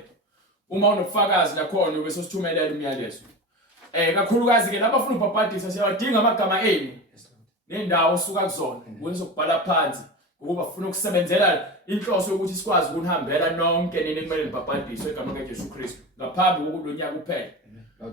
uma unobufakazi nakhona uyobe sosithumelela umyalezo kakhulukazi ke labafuna ukubhabhadiswa siyawadinga amagama enu nendawo osuka kuzona ukwenza ukubhala phansi ukuba ufuna ukusebenzela inhloso yokuthi sikwazi ukunihambela nonke nini kumele nibhabhadiswe egameni likaJesu Kristu ngaphambi kokuthi lonyaka uphele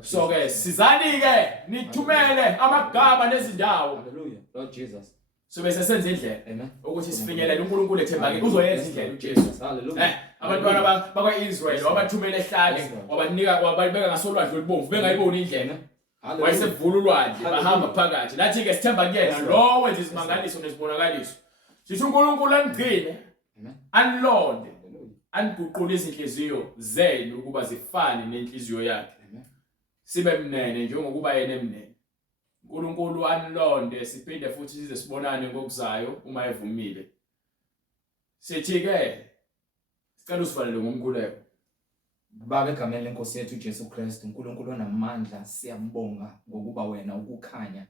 so ke sizani ke nithumele amagama nezindawo Hallelujah. Lord Jesus. so bese senze indlela Amen. ukuthi sifinyelele uNkulunkulu ethembakile uzoyenza indlela uJesu Hallelujah. abantwana bakwaIsrael wabathumela ehlane wabanika wababeka ngasolwandle olubomvu bengayiboni indlela wayesevula ulwandle bahamba phakathi nathi ke sithemba kuyena lo wenza izimangaliso nezibonakaliso sithi uNkulunkulu anigcine anilonde aniguqule izinhliziyo zenu ukuba zifane nenhliziyo yakhe sibe mnene njengokuba yena emnene uNkulunkulu anilonde siphinde futhi size sibonane ngokuzayo uma evumile sithi ke sicela usivalele ngomkhuleko Baba egameni lenkosi yethu uJesu Kristu uNkulunkulu onamandla siyambonga ngokuba wena ukukhanya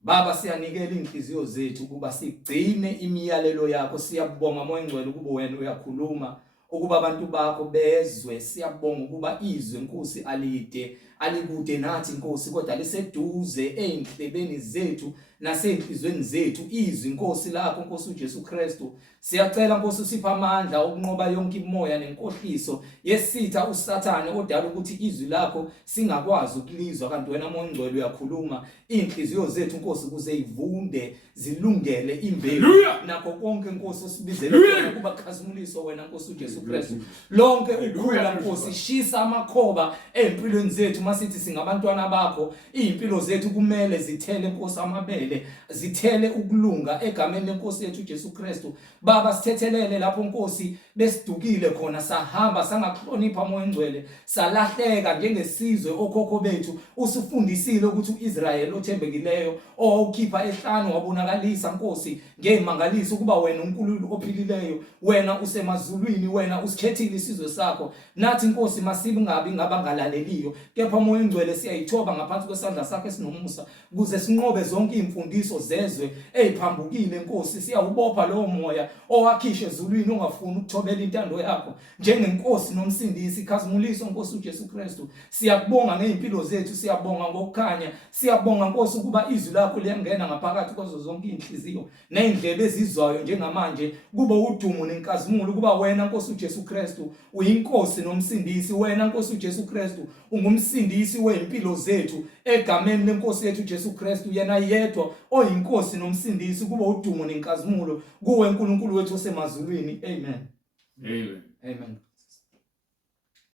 Baba siyanikela inhliziyo zethu ukuba sigcine imiyalelo yakho siyabonga moya ngcwele ukuba wena uyakhuluma ukuba abantu bakho bezwe siyabonga ukuba izwe Nkosi alide alikude nathi Nkosi kodwa liseduze einhlebeni zethu nasenhlizweni zethu izwi Nkosi lakho Nkosi uJesu Kristu siyacela Nkosi usipha amandla okunqoba yonke imoya nenkohliso yesitha uSathane odala ukuthi izwi lakho singakwazi ukulizwa kanti wena moya ngcwele uyakhuluma inhliziyo zethu Nkosi kuze ivunde zilungele imbewu nakho konke Nkosi osibizele khona kuba khazumuliso wena Nkosi uJesu Kristu lonke ukhula Nkosi shisa amakhoba empilweni zethu masithi singabantwana bakho impilo zethu kumele zithele Nkosi amabele zithele ukulunga egameni lenkosi yethu uJesu Kristu Baba sithethelele lapho Nkosi besidukile khona sahamba sangakuhlonipha moya ngcwele salahleka njengesizwe okhokho bethu usifundisile ukuthi uIsrael othembekileyo owukhipha ehlanu wabonakalisa Nkosi ngemangaliso ukuba wena uNkulunkulu ophilileyo wena usemazulwini wena wena usikhethile isizwe sakho. Nathi Nkosi masibe ngabangalaleliyo, kepha umoya ongcwele siyayithoba ngaphansi kwesandla sakhe esinomusa ukuze sinqobe zonke imfundiso zezwe eziphambukile. Nkosi siyawubopha lowo moya owakhishe ezulwini ongafuni ukuthobela intando yakho njengenkosi nomsindisi. Ikhazimuliso Nkosi uJesu Kristu, siyakubonga ngeimpilo zethu, siyabonga ngokukhanya, siyabonga Nkosi ukuba izwi lakho liyangena ngaphakathi kwazo zonke inhliziyo neindlebe ezizwayo njengamanje. Kuba udumo nenkazimulo ukuba wena Nkosi uJesu Kristu uyinkosi nomsindisi. Wena Nkosi uJesu Kristu ungumsindisi weimpilo zethu egameni lenkosi yethu Jesu Kristu, yena yedwa oyinkosi nomsindisi. Kuba udumo nenkazimulo kuwe uNkulunkulu wethu osemazulwini. Amen. Amen. Amen.